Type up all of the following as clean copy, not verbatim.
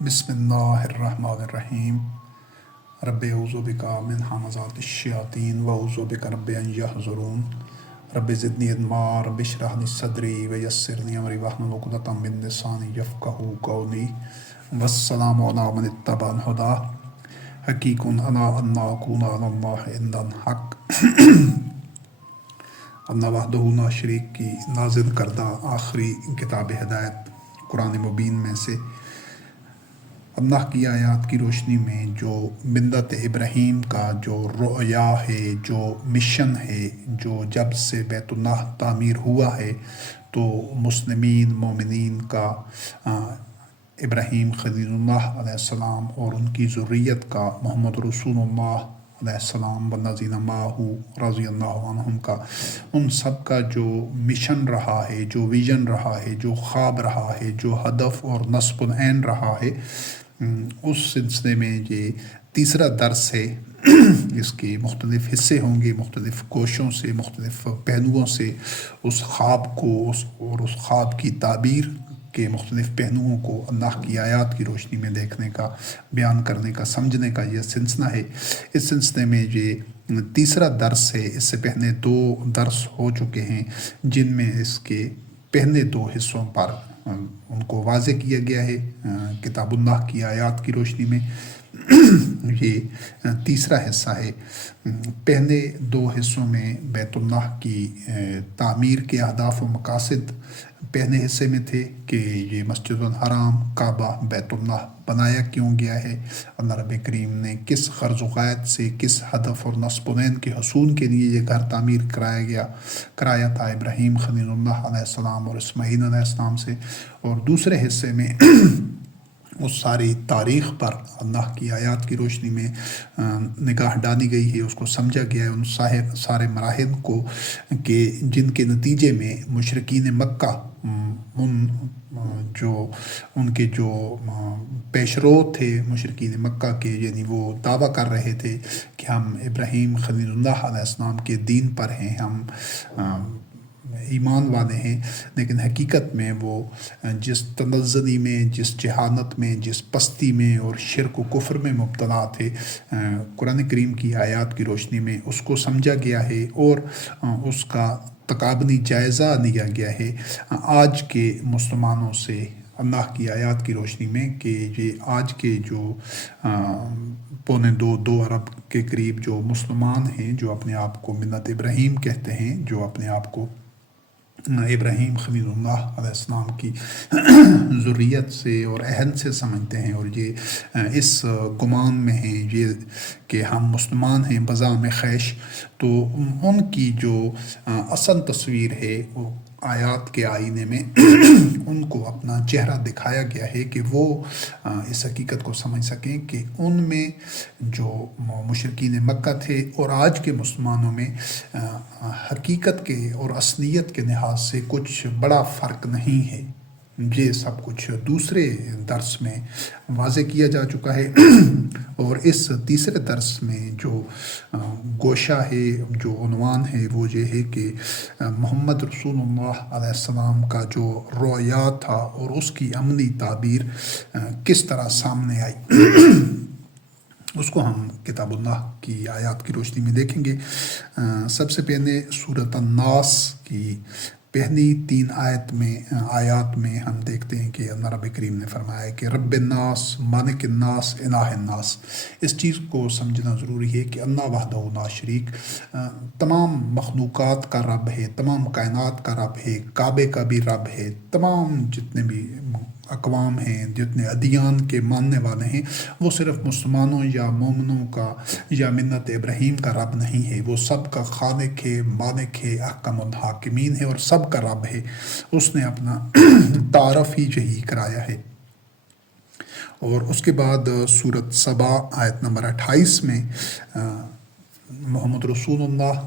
بسم اللہ الرحمن الرحیم رب اعوذ بک من همزات الشیاطین و اعوذ بک رب ان یحضرون رب زدنی علما رب اشرح لی صدری ویسر لی امری واحلل عقدۃ من لسانی یفقہوا قولی والسلام علی من اتبع الہدی حقیق علی ان نکون علی اللہ عند الحق اللہ وحدہ لا شریک کی نازل کردہ آخری کتاب ہدایت قرآن مبین میں سے اللہ کی آیات کی روشنی میں جو ملت ابراہیم کا جو رؤیا ہے، جو مشن ہے، جو جب سے بیت اللہ تعمیر ہوا ہے تو مسلمین مومنین کا ابراہیم خلیل اللہ علیہ السلام اور ان کی ذریت کا محمد رسول اللہ علیہ السلام والذین معہ رضی اللہ عنہم کا، ان سب کا جو مشن رہا ہے، جو ویژن رہا ہے، جو خواب رہا ہے، جو ہدف اور نصب العین رہا ہے، اس سلسلے میں یہ تیسرا درس ہے۔ اس کے مختلف حصے ہوں گے، مختلف کوشوں سے، مختلف پہلوؤں سے اس خواب کو اور اس خواب کی تعبیر کے مختلف پہلوؤں کو اللہ کی آیات کی روشنی میں دیکھنے کا، بیان کرنے کا، سمجھنے کا یہ سلسلہ ہے۔ اس سلسلے میں یہ تیسرا درس ہے۔ اس سے پہلے 2 درس ہو چکے ہیں جن میں اس کے پہلے 2 حصوں پر ان کو واضح کیا گیا ہے کتاب اللہ کی آیات کی روشنی میں۔ یہ تیسرا حصہ ہے۔ پہلے 2 حصوں میں بیت اللہ کی تعمیر کے اہداف و مقاصد پہلے حصے میں تھے کہ یہ مسجد الحرام، کعبہ، بیت اللہ بنایا کیوں گیا ہے، اللہ رب کریم نے کس غرض و غایت سے، کس ہدف اور نصب العین کے حصول کے لیے یہ گھر تعمیر کرایا تھا ابراہیم خلیل اللہ علیہ السلام اور اسماعیل علیہ السلام سے۔ اور دوسرے حصے میں اس ساری تاریخ پر اللہ کی آیات کی روشنی میں نگاہ ڈالی گئی ہے، اس کو سمجھا گیا ہے، ان سارے مراحل کو کہ جن کے نتیجے میں مشرکین مکہ ان کے جو پیشرو تھے مشرکین مکہ کے، یعنی وہ دعویٰ کر رہے تھے کہ ہم ابراہیم خلیل اللہ علیہ السلام کے دین پر ہیں، ہم ایمان والے ہیں، لیکن حقیقت میں وہ جس تنزلی میں، جس جہالت میں، جس پستی میں اور شرک و کفر میں مبتلا تھے، قرآن کریم کی آیات کی روشنی میں اس کو سمجھا گیا ہے اور اس کا تقابلی جائزہ لیا گیا ہے آج کے مسلمانوں سے اللہ کی آیات کی روشنی میں، کہ یہ آج کے جو 2 ارب کے قریب جو مسلمان ہیں، جو اپنے آپ کو ملت ابراہیم کہتے ہیں، جو اپنے آپ کو ابراہیم خلیل اللہ علیہ السلام کی ذریت سے اور اہل سے سمجھتے ہیں، اور یہ اس گمان میں ہیں یہ کہ ہم مسلمان ہیں بزعم خیش، تو ان کی جو اصل تصویر ہے وہ آیات کے آئینے میں ان کو اپنا چہرہ دکھایا گیا ہے کہ وہ اس حقیقت کو سمجھ سکیں کہ ان میں جو مشرکین مکہ تھے اور آج کے مسلمانوں میں حقیقت کے اور اصلیت کے لحاظ سے کچھ بڑا فرق نہیں ہے۔ یہ سب کچھ دوسرے درس میں واضح کیا جا چکا ہے، اور اس تیسرے درس میں جو گوشہ ہے، جو عنوان ہے، وہ یہ ہے کہ محمد رسول اللہ علیہ السلام کا جو رؤیا تھا اور اس کی عملی تعبیر کس طرح سامنے آئی، اس کو ہم کتاب اللہ کی آیات کی روشنی میں دیکھیں گے۔ سب سے پہلے سورۃ الناس کی پہلی 3 آیات میں ہم دیکھتے ہیں کہ اللہ رب کریم نے فرمایا کہ رب الناس، مالک الناس، الہ الناس۔ اس چیز کو سمجھنا ضروری ہے کہ اللہ وحدہ لا شریک تمام مخلوقات کا رب ہے، تمام کائنات کا رب ہے، کعبے کا بھی رب ہے، تمام جتنے بھی اقوام ہیں، جتنے ادیان کے ماننے والے ہیں، وہ صرف مسلمانوں یا مومنوں کا یا ملت ابراہیم کا رب نہیں ہے، وہ سب کا خالق ہے، مالک ہے، احکم الحاکمین ہے اور سب کا رب ہے۔ اس نے اپنا تعارف ہی یہی کرایا ہے۔ اور اس کے بعد سورۃ سبا آیت نمبر 28 میں محمد رسول اللہ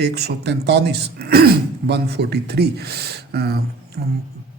143 143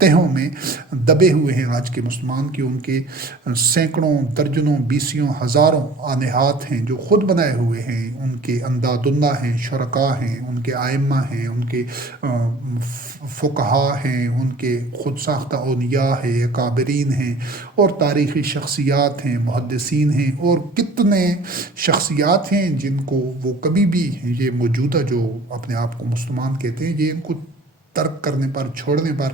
تہوں میں دبے ہوئے ہیں آج کے مسلمان کی، ان کے سینکڑوں درجنوں بیسیوں ہزاروں آنہات ہیں جو خود بنائے ہوئے ہیں، ان کے اندادلہ ہیں، شرکاء ہیں، ان کے ائمہ ہیں، ان کے فقہا ہیں، ان کے خود ساختہ اولیاء ہیں، اکابرین ہیں، اور تاریخی شخصیات ہیں، محدثین ہیں، اور کتنے شخصیات ہیں جن کو وہ کبھی بھی یہ موجودہ جو اپنے آپ کو مسلمان کہتے ہیں، یہ ان کو ترک کرنے پر، چھوڑنے پر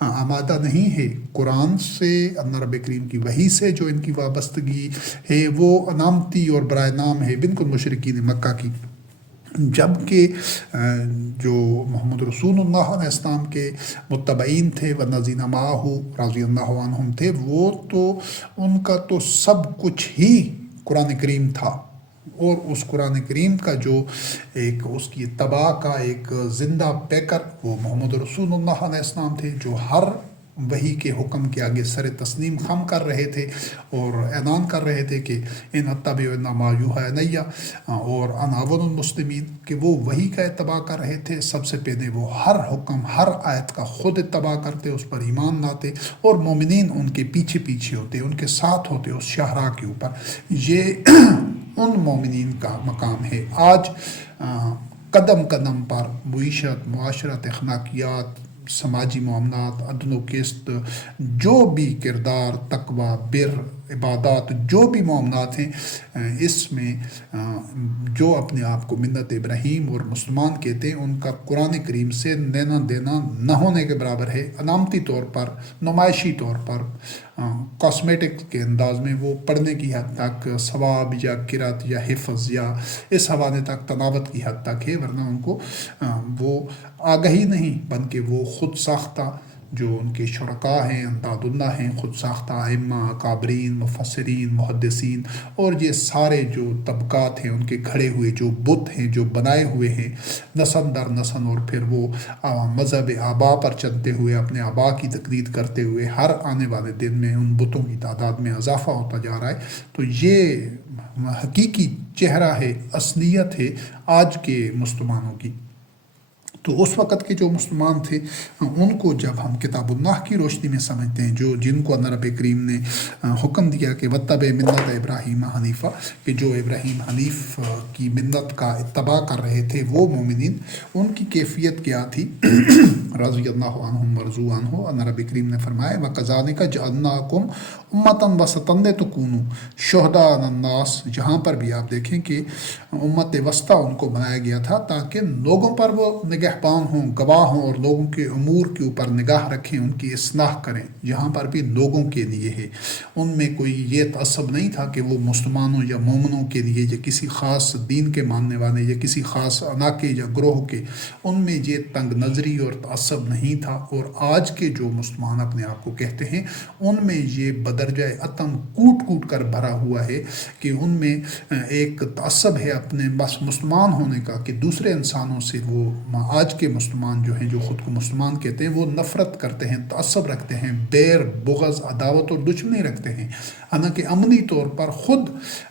آمادہ نہیں ہے۔ قرآن سے، اللہ رب کریم کی وحی سے جو ان کی وابستگی ہے وہ علامتی اور برائے نام ہے، بالکل مشرکین مکہ کی۔ جبکہ جو محمد رسول اللہ علیہ السلام کے متبعین تھے، والذین معہ رضی اللہ عنہم تھے، وہ تو ان کا تو سب کچھ ہی قرآن کریم تھا، اور اس قرآن کریم کا جو ایک اس کی اتباع کا ایک زندہ پیکر وہ محمد رسول اللہ علیہ السلام تھے، جو ہر وحی کے حکم کے آگے سر تسلیم خم کر رہے تھے اور اعلان کر رہے تھے کہ ان اتبع الا ما یوحی الی اور انا اول المسلمین، کہ وہ وحی کا اتباع کر رہے تھے۔ سب سے پہلے وہ ہر حکم، ہر آیت کا خود اتباع کرتے، اس پر ایمان لاتے، اور مومنین ان کے پیچھے پیچھے ہوتے، ان کے ساتھ ہوتے اس شاہراہ کے اوپر۔ یہ ان مومنین کا مقام ہے۔ آج قدم قدم پر معیشت، معاشرت، اخلاقیات، سماجی معاملات، عدل و قسط، جو بھی کردار، تقوی، بر، عبادات، جو بھی معاملات ہیں، اس میں جو اپنے آپ کو ملت ابراہیم اور مسلمان کہتے ہیں، ان کا قرآن کریم سے لینا دینا نہ ہونے کے برابر ہے۔ علامتی طور پر، نمائشی طور پر، کاسمیٹک کے انداز میں وہ پڑھنے کی حد تک، ثواب یا قرات یا حفظ یا اس حوالے تک، تلاوت کی حد تک ہے، ورنہ ان کو وہ آگہی نہیں، بلکہ وہ خود ساختہ جو ان کے شرکاء ہیں، اندادلہ ہیں، خود ساختہ ائمہ، اکابرین، مفسرین، محدثین، اور یہ سارے جو طبقات ہیں، ان کے کھڑے ہوئے جو بت ہیں، جو بنائے ہوئے ہیں نسل در نسل، اور پھر وہ مذہب آبا پر چلتے ہوئے، اپنے آبا کی تقلید کرتے ہوئے ہر آنے والے دن میں ان بتوں کی تعداد میں اضافہ ہوتا جا رہا ہے۔ تو یہ حقیقی چہرہ ہے، اصلیت ہے آج کے مسلمانوں کی۔ تو اس وقت کے جو مسلمان تھے، ان کو جب ہم کتاب اللہ کی روشنی میں سمجھتے ہیں، جن کو اللہ رب کریم نے حکم دیا کہ واتبع ملت ابراہیم حنیفہ، کہ جو ابراہیم حنیف کی ملت کا اتباع کر رہے تھے وہ مومنین، ان کی کیفیت کیا تھی؟ رضی اللہ عنہم ورضوا عنہ، اللہ رب کریم نے فرمایا وَكَذَلِكَ جَعَلْنَاكُمْ أُمَّةً وَسَطًا لِتَكُونُوا شُهَدَاءَ عَلَى النَّاسِ، جہاں پر بھی آپ دیکھیں کہ امت وسطیٰ ان کو بنایا گیا تھا تاکہ لوگوں پر وہ نگہبان ہوں، گواہ ہوں، اور لوگوں کے امور کے اوپر نگاہ رکھیں، ان کی اصلاح کریں۔ یہاں پر بھی لوگوں کے لیے ہے، ان میں کوئی یہ تعصب نہیں تھا کہ وہ مسلمانوں یا مومنوں کے لیے، یا کسی خاص دین کے ماننے والے، یا کسی خاص علاقے یا گروہ کے، ان میں یہ تنگ نظری اور تعصب نہیں تھا۔ اور آج کے جو مسلمان اپنے آپ کو کہتے ہیں، ان میں یہ بدرجہ عتم کوٹ کوٹ کر بھرا ہوا ہے کہ ان میں ایک تعصب ہے اپنے بس مسلمان ہونے کا، کہ دوسرے انسانوں سے وہ آج کے مسلمان جو ہیں، جو خود کو مسلمان کہتے ہیں، وہ نفرت کرتے ہیں، تعصب رکھتے ہیں، بیر، بغض، عداوت اور دشمنی رکھتے ہیں، حالانکہ عملی طور پر خود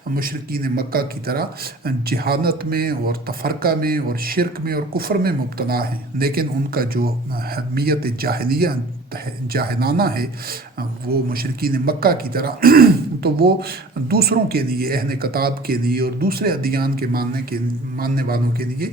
مشرکین مکہ کی طرح جہالت میں اور تفرقہ میں اور شرک میں اور کفر میں مبتلا ہیں، لیکن ان کا جو حمیت جاہلانہ ہے وہ مشرکین مکہ کی طرح تو وہ دوسروں کے لیے، اہل کتاب کے لیے اور دوسرے ادیان کے ماننے والوں کے لیے،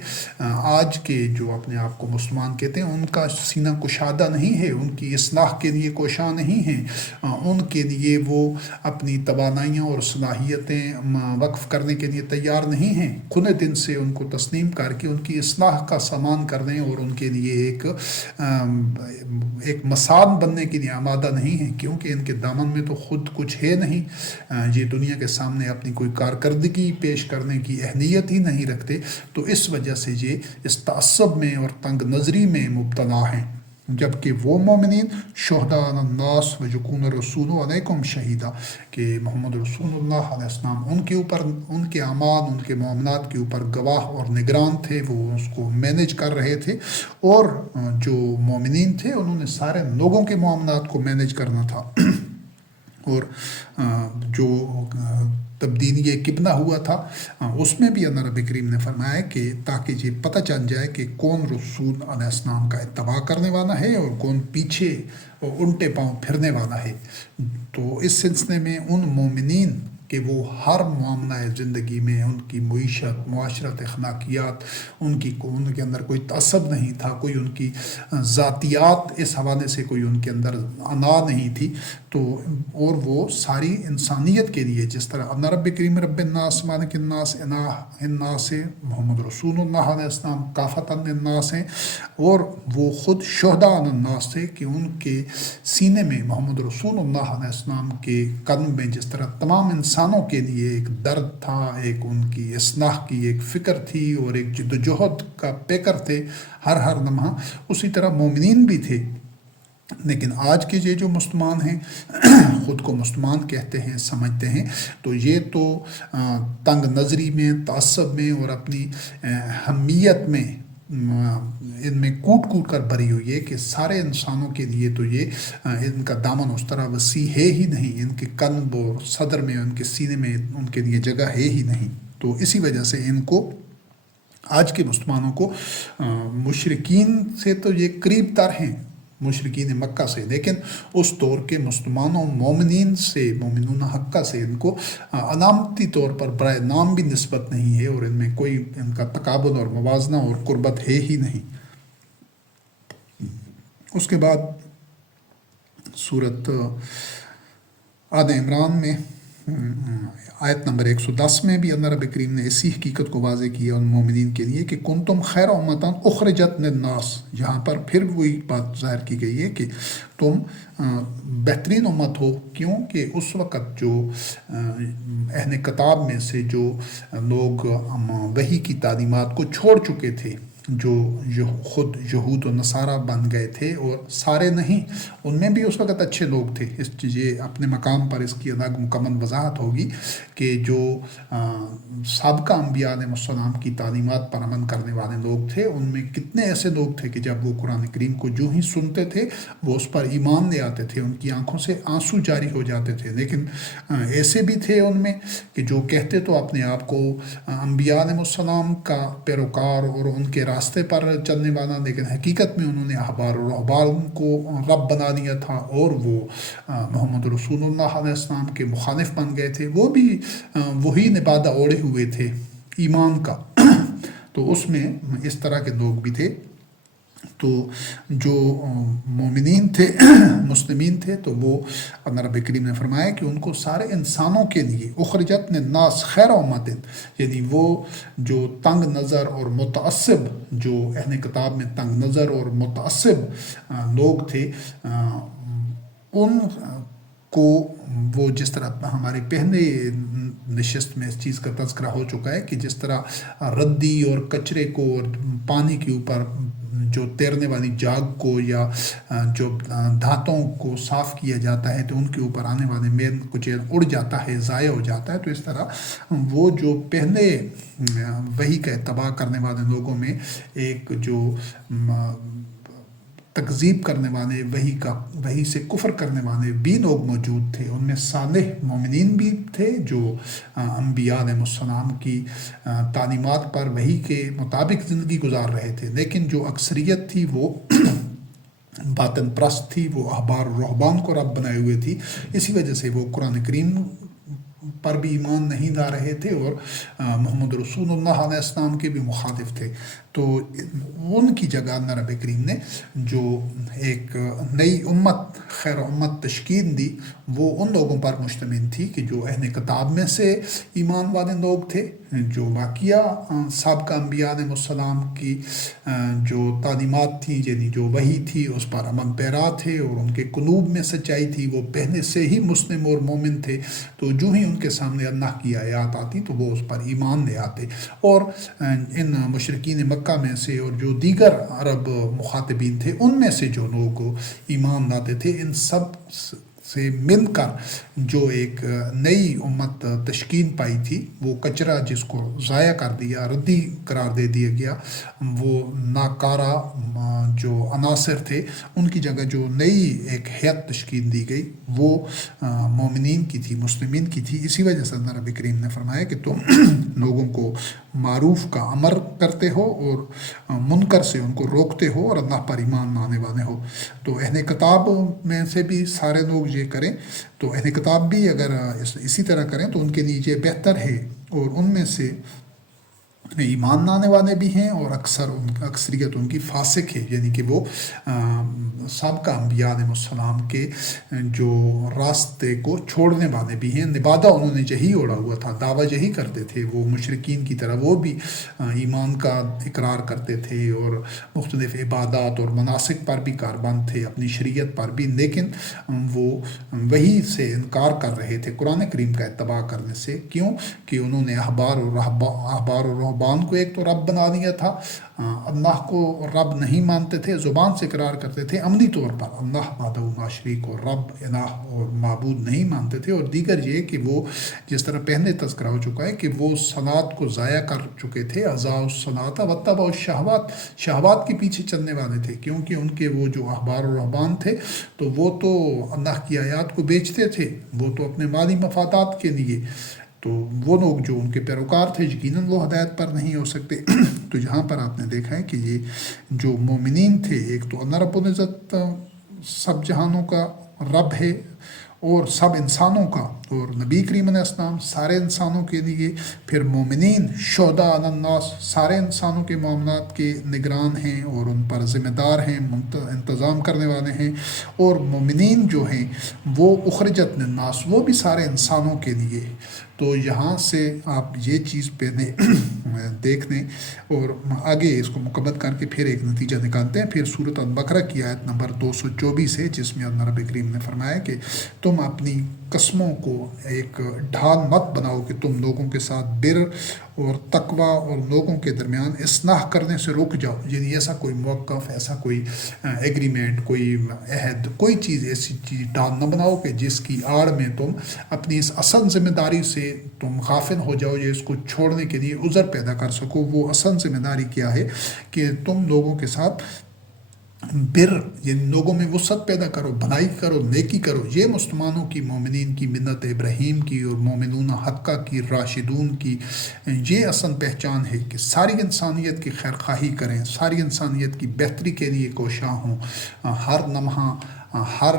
آج کے جو اپنے آپ کو مسلمان کہتے ہیں، ان کا سینہ کشادہ نہیں ہے، ان کی اصلاح کے لیے کوشاں نہیں ہیں، ان کے لیے وہ اپنی توانائیاں اور صلاحیتیں وقف کرنے کے لیے تیار نہیں ہیں، کھلے دل سے ان کو تسلیم کر کے ان کی اصلاح کا سامان کر دیں اور ان کے لیے ایک مثال بننے کے لیے آمادہ نہیں ہیں، کیونکہ ان کے دامن میں تو خود کچھ ہے نہیں، یہ دنیا کے سامنے اپنی کوئی کارکردگی پیش کرنے کی اہلیت ہی نہیں رکھتے، تو اس وجہ سے یہ اس تعصب میں اور تنگ نظری میں مبتلا ہیں۔ جبکہ وہ مومنین شہداء علی الناس ویکون الرسول علیکم شہیدا، کہ محمد رسول اللہ علیہ السلام ان کے اوپر، ان کے اعمال، ان کے معاملات کے اوپر گواہ اور نگران تھے، وہ اس کو مینیج کر رہے تھے، اور جو مومنین تھے انہوں نے سارے لوگوں کے معاملات کو مینیج کرنا تھا۔ اور جو تبدیلی کبنا ہوا تھا اس میں بھی اللہ رب کریم نے فرمایا کہ تاکہ یہ پتہ چل جائے کہ کون رسول علیہ السلام کا اتباع کرنے والا ہے اور کون پیچھے الٹے پاؤں پھرنے والا ہے۔ تو اس سلسلے میں ان مومنین کہ وہ ہر معاملہ زندگی میں ان کی معیشت، معاشرت، اخلاقیات، ان کے اندر کوئی تعصب نہیں تھا، کوئی ان کی ذاتیات اس حوالے سے کوئی ان کے اندر انا نہیں تھی، تو اور وہ ساری انسانیت کے لیے جس طرح اللہ رب کریم رب الناس مالک الناس الہ الناس سے محمد رسول اللہ علیہ السلام کافۃ للناس ہیں، اور وہ خود شہداء علی الناس سے کہ ان کے سینے میں محمد رسول اللہ علیہ السلام کے قلب میں جس طرح تمام انسانوں کے لیے ایک درد تھا، ایک ان کی اصلاح کی ایک فکر تھی اور ایک جدوجہد کا پیکر تھے ہر لمحہ، اسی طرح مومنین بھی تھے۔ لیکن آج کے یہ جو مسلمان ہیں خود کو مسلمان کہتے ہیں، سمجھتے ہیں، تو یہ تو تنگ نظری میں، تعصب میں اور اپنی حمیت میں ان میں کوٹ کر بھری ہوئی ہے کہ سارے انسانوں کے لیے تو یہ ان کا دامن اس طرح وسیع ہے ہی نہیں، ان کے قلب اور صدر میں، ان کے سینے میں ان کے لیے جگہ ہے ہی نہیں۔ تو اسی وجہ سے ان کو، آج کے مسلمانوں کو، مشرکین سے تو یہ قریب تر ہیں، مشرکین مکہ سے، لیکن اس دور کے مسلمانوں مومنین سے، مومنون حقہ سے ان کو علامتی طور پر برائے نام بھی نسبت نہیں ہے، اور ان میں کوئی ان کا تقابل اور موازنہ اور قربت ہے ہی نہیں۔ اس کے بعد سورت آل عمران میں آیت نمبر 110 میں بھی اللہ رب کریم نے اسی حقیقت کو واضح کیا ان مومنین کے لیے کہ کنتم خیر امۃ اخرجت للناس، جہاں پر پھر وہی بات ظاہر کی گئی ہے کہ تم بہترین امت ہو۔ کیوں کہ اس وقت جو اہل کتاب میں سے جو لوگ وحی کی تعلیمات کو چھوڑ چکے تھے، جو خود یہود و نصارہ بن گئے تھے، اور سارے نہیں، ان میں بھی اس وقت اچھے لوگ تھے۔ یہ اپنے مقام پر اس کی الگ مکمل وضاحت ہوگی کہ جو سابقہ انبیاء علیہ السلام کی تعلیمات پر عمل کرنے والے لوگ تھے، ان میں کتنے ایسے لوگ تھے کہ جب وہ قرآن کریم کو جو ہی سنتے تھے وہ اس پر ایمان لے آتے تھے، ان کی آنکھوں سے آنسو جاری ہو جاتے تھے۔ لیکن ایسے بھی تھے ان میں کہ جو کہتے تو اپنے آپ کو انبیاء علیہ السلام کا پیروکار اور ان کے راستے پر چلنے والا، لیکن حقیقت میں انہوں نے احبار و رہبان کو رب بنا لیا تھا، اور وہ محمد رسول اللہ علیہ السلام کے مخالف بن گئے تھے۔ وہ بھی وہی نبادہ اوڑے ہوئے تھے ایمان کا۔ تو اس میں اس طرح کے لوگ بھی تھے۔ تو جو مومنین تھے، مسلمین تھے، تو وہ اللہ رب کریم نے فرمایا کہ ان کو سارے انسانوں کے لیے اخرجت للناس خیر امت، یعنی وہ جو تنگ نظر اور متعصب، جو اہل کتاب میں تنگ نظر اور متعصب لوگ تھے، ان کو وہ جس طرح ہماری پہلے نشست میں اس چیز کا تذکرہ ہو چکا ہے کہ جس طرح ردی اور کچرے کو اور پانی کے اوپر جو تیرنے والی جاگ کو یا جو دھاتوں کو صاف کیا جاتا ہے تو ان کے اوپر آنے والے میل کچیل اڑ جاتا ہے، ضائع ہو جاتا ہے، تو اس طرح وہ جو پہلے وحی کا اتباع کرنے والے لوگوں میں ایک جو تکذیب کرنے والے، وحی سے کفر کرنے والے بھی لوگ موجود تھے۔ ان میں صالح مومنین بھی تھے جو انبیاء علیہ السلام کی تعلیمات پر وحی کے مطابق زندگی گزار رہے تھے، لیکن جو اکثریت تھی وہ باطن پرست تھی، وہ احبار و رہبان کو رب بنائے ہوئے تھی۔ اسی وجہ سے وہ قرآن کریم پر بھی ایمان نہیں لا رہے تھے اور محمد رسول اللہ علیہ السلام کے بھی مخالف تھے۔ تو ان کی جگہ اللہ رب کریم نے جو ایک نئی امت، خیر امت تشکیل دی، وہ ان لوگوں پر مشتمل تھی کہ جو اہل کتاب میں سے ایمان والے لوگ تھے، جو واقعہ سابقہ انبیاء علیہ السلام کی جو تعلیمات تھیں، یعنی جو وحی تھی اس پر عمل پیرا تھے، اور ان کے قلوب میں سچائی تھی، وہ پہلے سے ہی مسلم اور مومن تھے، تو جو ہی ان کے سامنے اللہ کی آیات آتی تو وہ اس پر ایمان لے آتے۔ اور ان مشرکین مکہ میں سے اور جو دیگر عرب مخاطبین تھے، ان میں سے جو لوگ ایمان لاتے تھے، ان سب سے مل کر جو ایک نئی امت تشکیل پائی تھی، وہ کچرا جس کو ضائع کر دیا، ردی قرار دے دیا گیا، وہ ناکارہ جو عناصر تھے ان کی جگہ جو نئی ایک ہیئت تشکیل دی گئی وہ مومنین کی تھی، مسلمین کی تھی۔ اسی وجہ سے اللہ رب کریم نے فرمایا کہ تم لوگوں کو معروف کا امر کرتے ہو اور منکر سے ان کو روکتے ہو اور اللہ پر ایمان لانے والے ہو۔ تو اہل کتاب میں سے بھی سارے لوگ یہ کریں، تو اہل کتاب بھی اگر اسی طرح کریں تو ان کے لیے یہ بہتر ہے، اور ان میں سے ایمان لانے والے بھی ہیں اور اکثریت ان کی فاسق ہے، یعنی کہ وہ سابقہ انبیاء علیہ السلام کے جو راستے کو چھوڑنے والے بھی ہیں۔ نبادہ انہوں نے یہی اوڑھا ہوا تھا، دعویٰ یہی کرتے تھے، وہ مشرکین کی طرح وہ بھی ایمان کا اقرار کرتے تھے اور مختلف عبادات اور مناسک پر بھی کاربند تھے، اپنی شریعت پر بھی، لیکن وہ وہی سے انکار کر رہے تھے قرآن کریم کا اتباع کرنے سے۔ کیوں کہ انہوں نے احبار اور رہبان کو ایک تو رب بنا دیا تھا، اللہ کو رب نہیں مانتے تھے، زبان سے اقرار کرتے تھے، عملی طور پر اللہ وحدہ لا شریک اور رب الہ اور معبود نہیں مانتے تھے، اور دیگر یہ کہ وہ جس طرح پہلے تذکرہ ہو چکا ہے کہ وہ صلاۃ کو ضائع کر چکے تھے، اضاعوا الصلاۃ واتبعوا الشہوات، شہوات کے پیچھے چلنے والے تھے، کیونکہ ان کے وہ جو احبار و رہبان تھے تو وہ تو اللہ کی آیات کو بیچتے تھے، وہ تو اپنے مالی مفادات کے لیے، تو وہ لوگ جو ان کے پیروکار تھے یقیناً وہ ہدایت پر نہیں ہو سکتے۔ تو یہاں پر آپ نے دیکھا ہے کہ یہ جو مومنین تھے، ایک تو اللہ رب العزت سب جہانوں کا رب ہے اور سب انسانوں کا، اور نبی کریم علیہ السلام سارے انسانوں کے لیے، پھر مومنین شہداء علی الناس سارے انسانوں کے معاملات کے نگران ہیں اور ان پر ذمہ دار ہیں، انتظام کرنے والے ہیں، اور مومنین جو ہیں وہ اخرجت للناس وہ بھی سارے انسانوں کے لیے۔ تو یہاں سے آپ یہ چیز پہلے دیکھ لیں اور آگے اس کو مکمل کر کے پھر ایک نتیجہ نکالتے ہیں۔ پھر سورۃ البقرہ کی آیت نمبر 224 ہے، جس میں اللہ رب کریم نے فرمایا کہ تم اپنی قسموں کو ایک ڈھال مت بناؤ کہ تم لوگوں کے ساتھ بر اور تقوی اور لوگوں کے درمیان اصلاح کرنے سے رک جاؤ، یعنی ایسا کوئی موقف، ایسا کوئی ایگریمنٹ، کوئی عہد، کوئی چیز ایسی چیز ڈھال نہ بناؤ کہ جس کی آڑ میں تم اپنی اس اصل ذمہ داری سے تم غافل ہو جاؤ یا اس کو چھوڑنے کے لیے عذر پیدا کر سکو۔ وہ اصل ذمہ داری کیا ہے کہ تم لوگوں کے ساتھ بر، یعنی لوگوں میں وسعت پیدا کرو، بھلائی کرو، نیکی کرو۔ یہ مسلمانوں کی، مومنین کی، ملت ابراہیم کی اور مومنون حقہ کی، راشدون کی یہ اصل پہچان ہے کہ ساری انسانیت کی خیر خواہی کریں، ساری انسانیت کی بہتری کے لیے کوشاں ہوں، ہر لمحہ ہر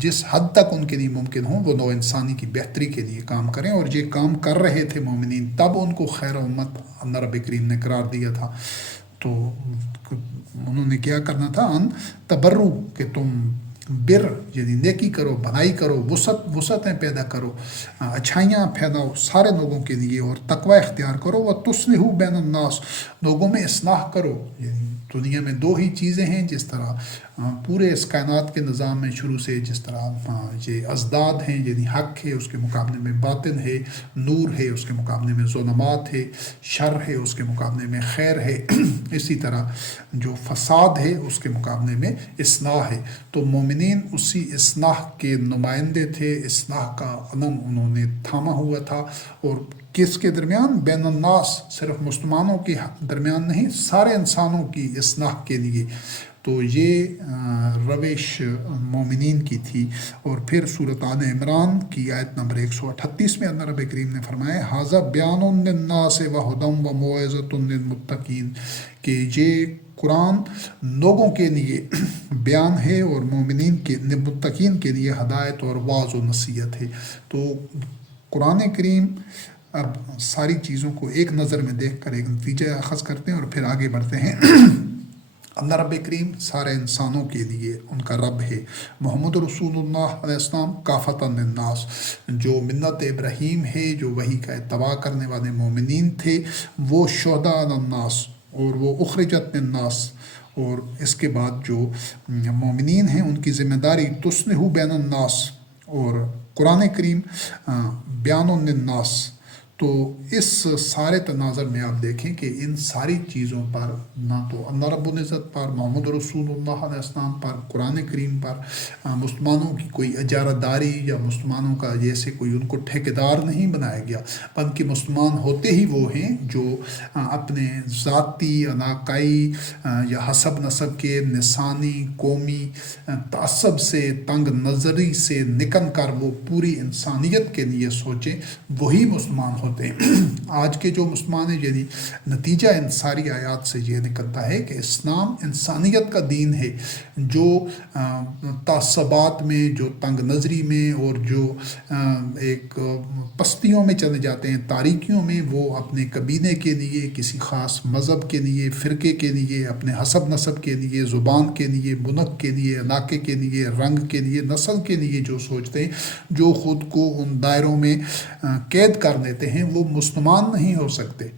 جس حد تک ان کے لیے ممکن ہو وہ نوع انسانی کی بہتری کے لیے کام کریں، اور یہ کام کر رہے تھے مومنین، تب ان کو خیر امت اللہ رب کریم نے قرار دیا تھا۔ تو انہوں نے کیا کرنا تھا، ان تبرو، کہ تم بر یعنی نیکی کرو، بھلائی کرو، وسعتیں پیدا کرو، اچھائیاں پھیلاؤ سارے لوگوں کے لیے، اور تقوی اختیار کرو، وتصلحوا بین الناس، لوگوں میں اصلاح کرو۔ یعنی دنیا میں دو ہی چیزیں ہیں، جس طرح پورے اس کائنات کے نظام میں شروع سے جس طرح یہ ازداد ہیں، یعنی حق ہے اس کے مقابلے میں باطل ہے، نور ہے اس کے مقابلے میں ظلمات ہے، شر ہے اس کے مقابلے میں خیر ہے، اسی طرح جو فساد ہے اس کے مقابلے میں اصلاح ہے۔ تو مومنین اسی اصلاح کے نمائندے تھے، اصلاح کا علم انہوں نے تھاما ہوا تھا، اور کس کے درمیان؟ بین الناس، صرف مسلمانوں کے درمیان نہیں، سارے انسانوں کی اصلاح کے لیے۔ تو یہ روش مومنین کی تھی۔ اور پھر سورۃ آل عمران کی آیت نمبر 138 میں اللہ رب کریم نے فرمایا ھذا بیان للناس وہدی وموعظۃ للمتقین، کہ یہ قرآن لوگوں کے لیے بیان ہے اور مومنین کے متقین کے لیے ہدایت اور واعظ و نصیحت ہے۔ تو قرآن کریم، اب ساری چیزوں کو ایک نظر میں دیکھ کر ایک نتیجہ اخذ کرتے ہیں اور پھر آگے بڑھتے ہیں۔ اللہ رب کریم سارے انسانوں کے لیے ان کا رب ہے۔ محمد رسول اللہ علیہ السلام کافۃ للناس، جو ملت ابراہیم ہے، جو وحی کا اتباع کرنے والے مومنین تھے، وہ شہداء علی الناس اور وہ اخرجت للناس، اور اس کے بعد جو مومنین ہیں ان کی ذمہ داری تصلحوا بین الناس، اور قرآن کریم بیان للناس، تو اس سارے تناظر میں آپ دیکھیں کہ ان ساری چیزوں پر نہ تو اللہ رب العزت پر، محمد رسول اللہ علیہ السلام پر، قرآن کریم پر مسلمانوں کی کوئی اجارہ داری یا مسلمانوں کا جیسے کوئی ان کو ٹھیکیدار نہیں بنایا گیا، بلکہ مسلمان ہوتے ہی وہ ہیں جو اپنے ذاتی علاقائی یا حسب نسب کے نسانی قومی تعصب سے، تنگ نظری سے نکل کر وہ پوری انسانیت کے لیے سوچیں، وہی مسلمان ہوتے ہیں۔ آج کے جو مسلمان ہیں، یعنی نتیجہ ان ساری آیات سے یہ نکلتا ہے کہ اسلام انسانیت کا دین ہے، جو تعصبات میں، جو تنگ نظری میں اور جو ایک پستیوں میں چلے جاتے ہیں، تاریکیوں میں، وہ اپنے قبیلے کے لیے، کسی خاص مذہب کے لیے، فرقے کے لیے، اپنے حسب نسب کے لیے، زبان کے لیے، منک کے لیے، علاقے کے لیے، رنگ کے لیے، نسل کے لیے جو سوچتے ہیں، جو خود کو ان دائروں میں قید کر لیتے ہیں، وہ مسلمان نہیں ہو سکتے۔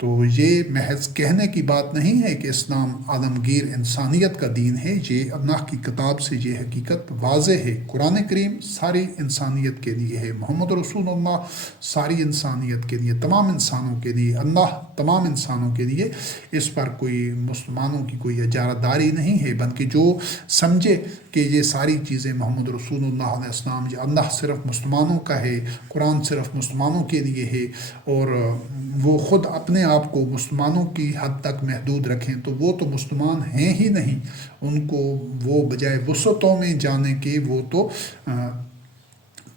تو یہ محض کہنے کی بات نہیں ہے کہ اسلام عالمگیر انسانیت کا دین ہے، یہ اللہ کی کتاب سے یہ حقیقت واضح ہے۔ قرآن کریم ساری انسانیت کے لیے ہے، محمد رسول اللہ ساری انسانیت کے لیے، تمام انسانوں کے لیے، اللہ تمام انسانوں کے لیے۔ اس پر کوئی مسلمانوں کی کوئی اجارہ داری نہیں ہے، بلکہ جو سمجھے کہ یہ ساری چیزیں محمد رسول اللہ علیہ السلام، یہ اللہ صرف مسلمانوں کا ہے، قرآن صرف مسلمانوں کے لیے ہے، اور وہ خود اپنے آپ کو مسلمانوں کی حد تک محدود رکھیں، تو وہ تو مسلمان ہیں ہی نہیں۔ ان کو وہ بجائے وسعتوں میں جانے کے، وہ تو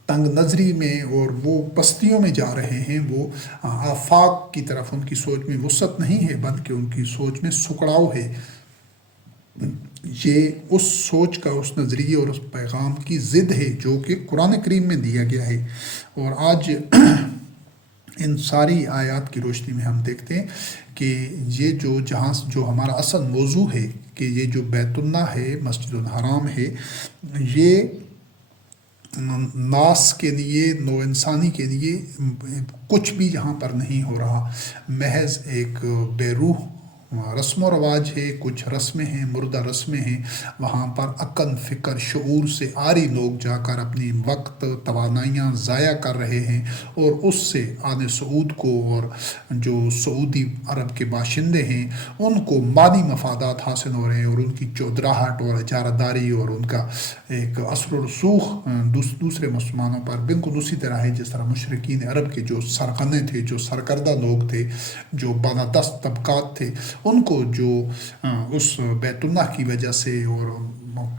تنگ نظری میں اور وہ پستیوں میں جا رہے ہیں، وہ آفاق کی طرف ان کی سوچ میں وسعت نہیں ہے، بلکہ ان کی سوچ میں سکڑاؤ ہے۔ یہ اس سوچ کا، اس نظریے اور اس پیغام کی ضد ہے جو کہ قرآن کریم میں دیا گیا ہے۔ اور آج ان ساری آیات کی روشنی میں ہم دیکھتے ہیں کہ یہ جو ہمارا اصل موضوع ہے، کہ یہ جو بیت اللہ ہے، مسجد الحرام ہے، یہ ناس کے لیے، نو انسانی کے لیے کچھ بھی یہاں پر نہیں ہو رہا، محض ایک بے روح رسم و رواج ہے، کچھ رسمیں ہیں، مردہ رسمیں ہیں۔ وہاں پر عقل، فکر، شعور سے عاری لوگ جا کر اپنی وقت، توانائیاں ضائع کر رہے ہیں، اور اس سے آل سعود کو اور جو سعودی عرب کے باشندے ہیں ان کو مادی مفادات حاصل ہو رہے ہیں، اور ان کی چودراہٹ اور اجارہ داری اور ان کا ایک اثر و رسوخ دوسرے مسلمانوں پر بالکل اسی طرح ہے جس طرح مشرکین عرب کے جو سرغنے تھے، جو سرکردہ لوگ تھے، جو بالادست طبقات تھے، ان کو جو اس بیت اللہ کی وجہ سے اور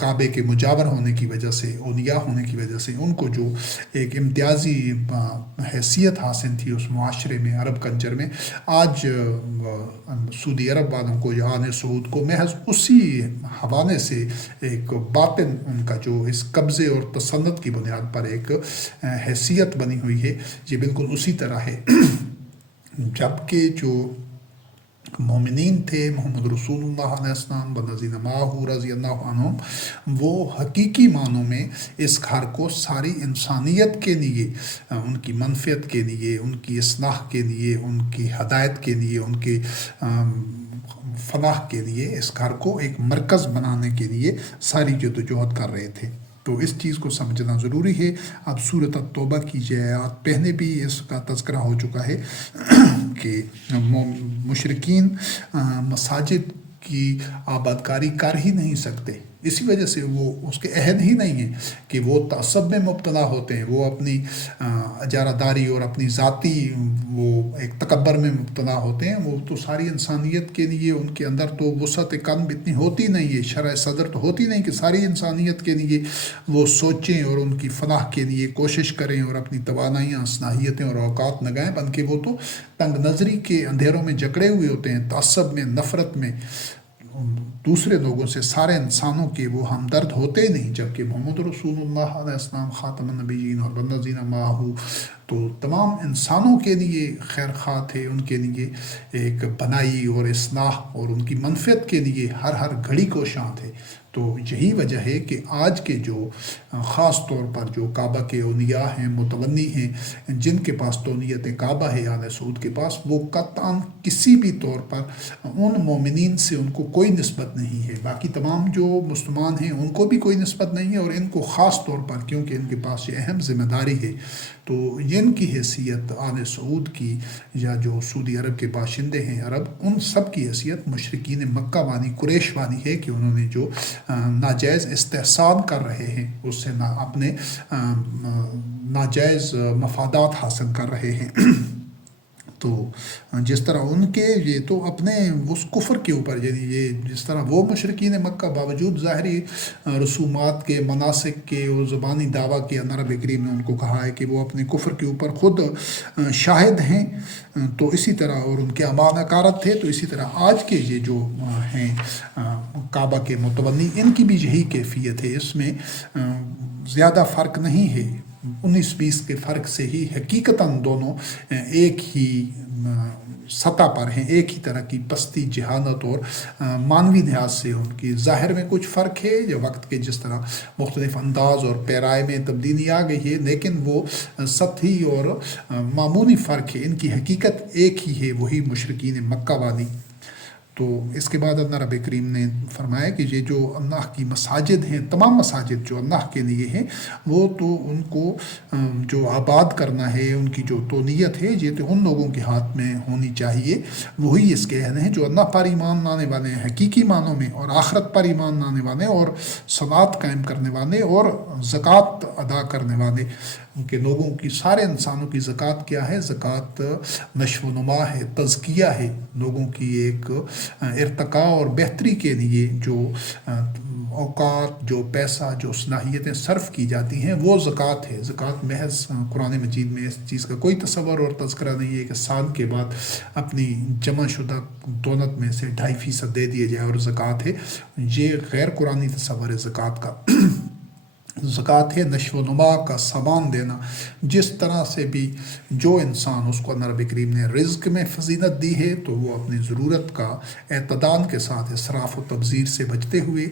کعبے کے مجاور ہونے کی وجہ سے، اولیاء ہونے کی وجہ سے، ان کو جو ایک امتیازی حیثیت حاصل تھی اس معاشرے میں، عرب کنچر میں، آج سعودی عرب والوں کو یا آل سعود کو محض اسی حوالے سے ایک باطن ان کا جو اس قبضے اور تسلط کی بنیاد پر ایک حیثیت بنی ہوئی ہے، یہ بالکل اسی طرح ہے۔ جبکہ جو مومنین تھے، محمد رسول اللہ علیہ السلام والذین معہ رضی اللہ عنہم، وہ حقیقی معنوں میں اس گھر کو ساری انسانیت کے لیے، ان کی منفعت کے لیے، ان کی اصلاح کے لیے، ان کی ہدایت کے لیے، ان کے فلاح کے لیے، اس گھر کو ایک مرکز بنانے کے لیے ساری جدوجہد کر رہے تھے۔ تو اس چیز کو سمجھنا ضروری ہے۔ اب سورۃ التوبہ کی یہ آیات پہلے بھی اس کا تذکرہ ہو چکا ہے کہ مشرکین مساجد کی آبادکاری کر ہی نہیں سکتے، اسی وجہ سے وہ اس کے اہل ہی نہیں ہیں کہ وہ تعصب میں مبتلا ہوتے ہیں، وہ اپنی اجارہ داری اور اپنی ذاتی وہ ایک تکبر میں مبتلا ہوتے ہیں۔ وہ تو ساری انسانیت کے لیے ان کے اندر تو وسعت قلب اتنی ہوتی نہیں ہے، شرح صدر تو ہوتی نہیں کہ ساری انسانیت کے لیے وہ سوچیں اور ان کی فلاح کے لیے کوشش کریں اور اپنی توانائیاں، صلاحیتیں اور اوقات لگائیں، بلکہ وہ تو تنگ نظری کے اندھیروں میں جکڑے ہوئے ہوتے ہیں، تعصب میں، نفرت میں، دوسرے لوگوں سے، سارے انسانوں کے وہ ہمدرد ہوتے نہیں۔ جبکہ محمد رسول اللہ علیہ السلام خاتم النبیین اور والذین معہ تو تمام انسانوں کے لیے خیر خواہ تھے، ان کے لیے ایک بنائی اور اصلاح اور ان کی منفعت کے لیے ہر گھڑی کوشاں تھے۔ تو یہی وجہ ہے کہ آج کے جو خاص طور پر جو کعبہ کے اولیاء ہیں، متونی ہیں، جن کے پاس تونیت کعبہ ہے آل سعود کے پاس، وہ قطعاً کسی بھی طور پر ان مومنین سے ان کو کوئی نسبت نہیں ہے. باقی تمام جو مسلمان ہیں ان کو بھی کوئی نسبت نہیں ہے، اور ان کو خاص طور پر کیونکہ ان کے پاس یہ اہم ذمہ داری ہے، تو ان کی حیثیت آل سعود کی یا جو سعودی عرب کے باشندے ہیں عرب، ان سب کی حیثیت مشرکین مکہ وانی، قریش وانی ہے کہ انہوں نے جو ناجائز استحسان کر رہے ہیں اس سے اپنے ناجائز مفادات حاصل کر رہے ہیں. تو جس طرح ان کے یہ تو اپنے اس کفر کے اوپر، یعنی یہ جس طرح وہ مشرکین مکہ باوجود ظاہری رسومات کے، مناسک کے اور زبانی دعویٰ کے، رب کریم نے ان کو کہا ہے کہ وہ اپنے کفر کے اوپر خود شاہد ہیں، تو اسی طرح اور ان کے امانہ کارت تھے، تو اسی طرح آج کے یہ جو ہیں کعبہ کے متونی، ان کی بھی یہی کیفیت ہے. اس میں زیادہ فرق نہیں ہے، 19-20 کے فرق سے ہی حقیقتاً دونوں ایک ہی سطح پر ہیں، ایک ہی طرح کی پستی، جہالت اور مانوی لحاظ سے ان کی ظاہر میں کچھ فرق ہے، یا وقت کے جس طرح مختلف انداز اور پیرائے میں تبدیلی آ گئی ہے، لیکن وہ سطحی اور معمولی فرق ہے. ان کی حقیقت ایک ہی ہے، وہی مشرکین مکہ والی. تو اس کے بعد اللہ رب کریم نے فرمایا کہ یہ جو اللہ کی مساجد ہیں، تمام مساجد جو اللہ کے لیے ہیں، وہ تو ان کو جو آباد کرنا ہے، ان کی جو تونیت ہے، یہ تو ان لوگوں کے ہاتھ میں ہونی چاہیے. وہی اس کے اہل ہیں جو اللہ پر ایمان لانے والے ہیں حقیقی معنوں میں، اور آخرت پر ایمان لانے والے، اور صلاۃ قائم کرنے والے، اور زکوٰۃ ادا کرنے والے. کہ لوگوں کی، سارے انسانوں کی زکوٰۃ کیا ہے؟ زکوٰۃ نشو و نما ہے، تزکیہ ہے، لوگوں کی ایک ارتقاء اور بہتری کے لیے جو اوقات، جو پیسہ، جو صلاحیتیں صرف کی جاتی ہیں، وہ زکوٰۃ ہے. زکوٰۃ محض قرآن مجید میں اس چیز کا کوئی تصور اور تذکرہ نہیں ہے کہ سال کے بعد اپنی جمع شدہ دولت میں سے 2.5% دے دیے جائے اور زکوٰۃ ہے. یہ غیر قرآنی تصور ہے زکوٰۃ کا. زکوٰۃ ہے نشو و نما کا سامان دینا. جس طرح سے بھی جو انسان، اس کو اللہ رب کریم نے رزق میں فضیلت دی ہے، تو وہ اپنی ضرورت کا اعتدال کے ساتھ، اسراف و تبذیر سے بچتے ہوئے،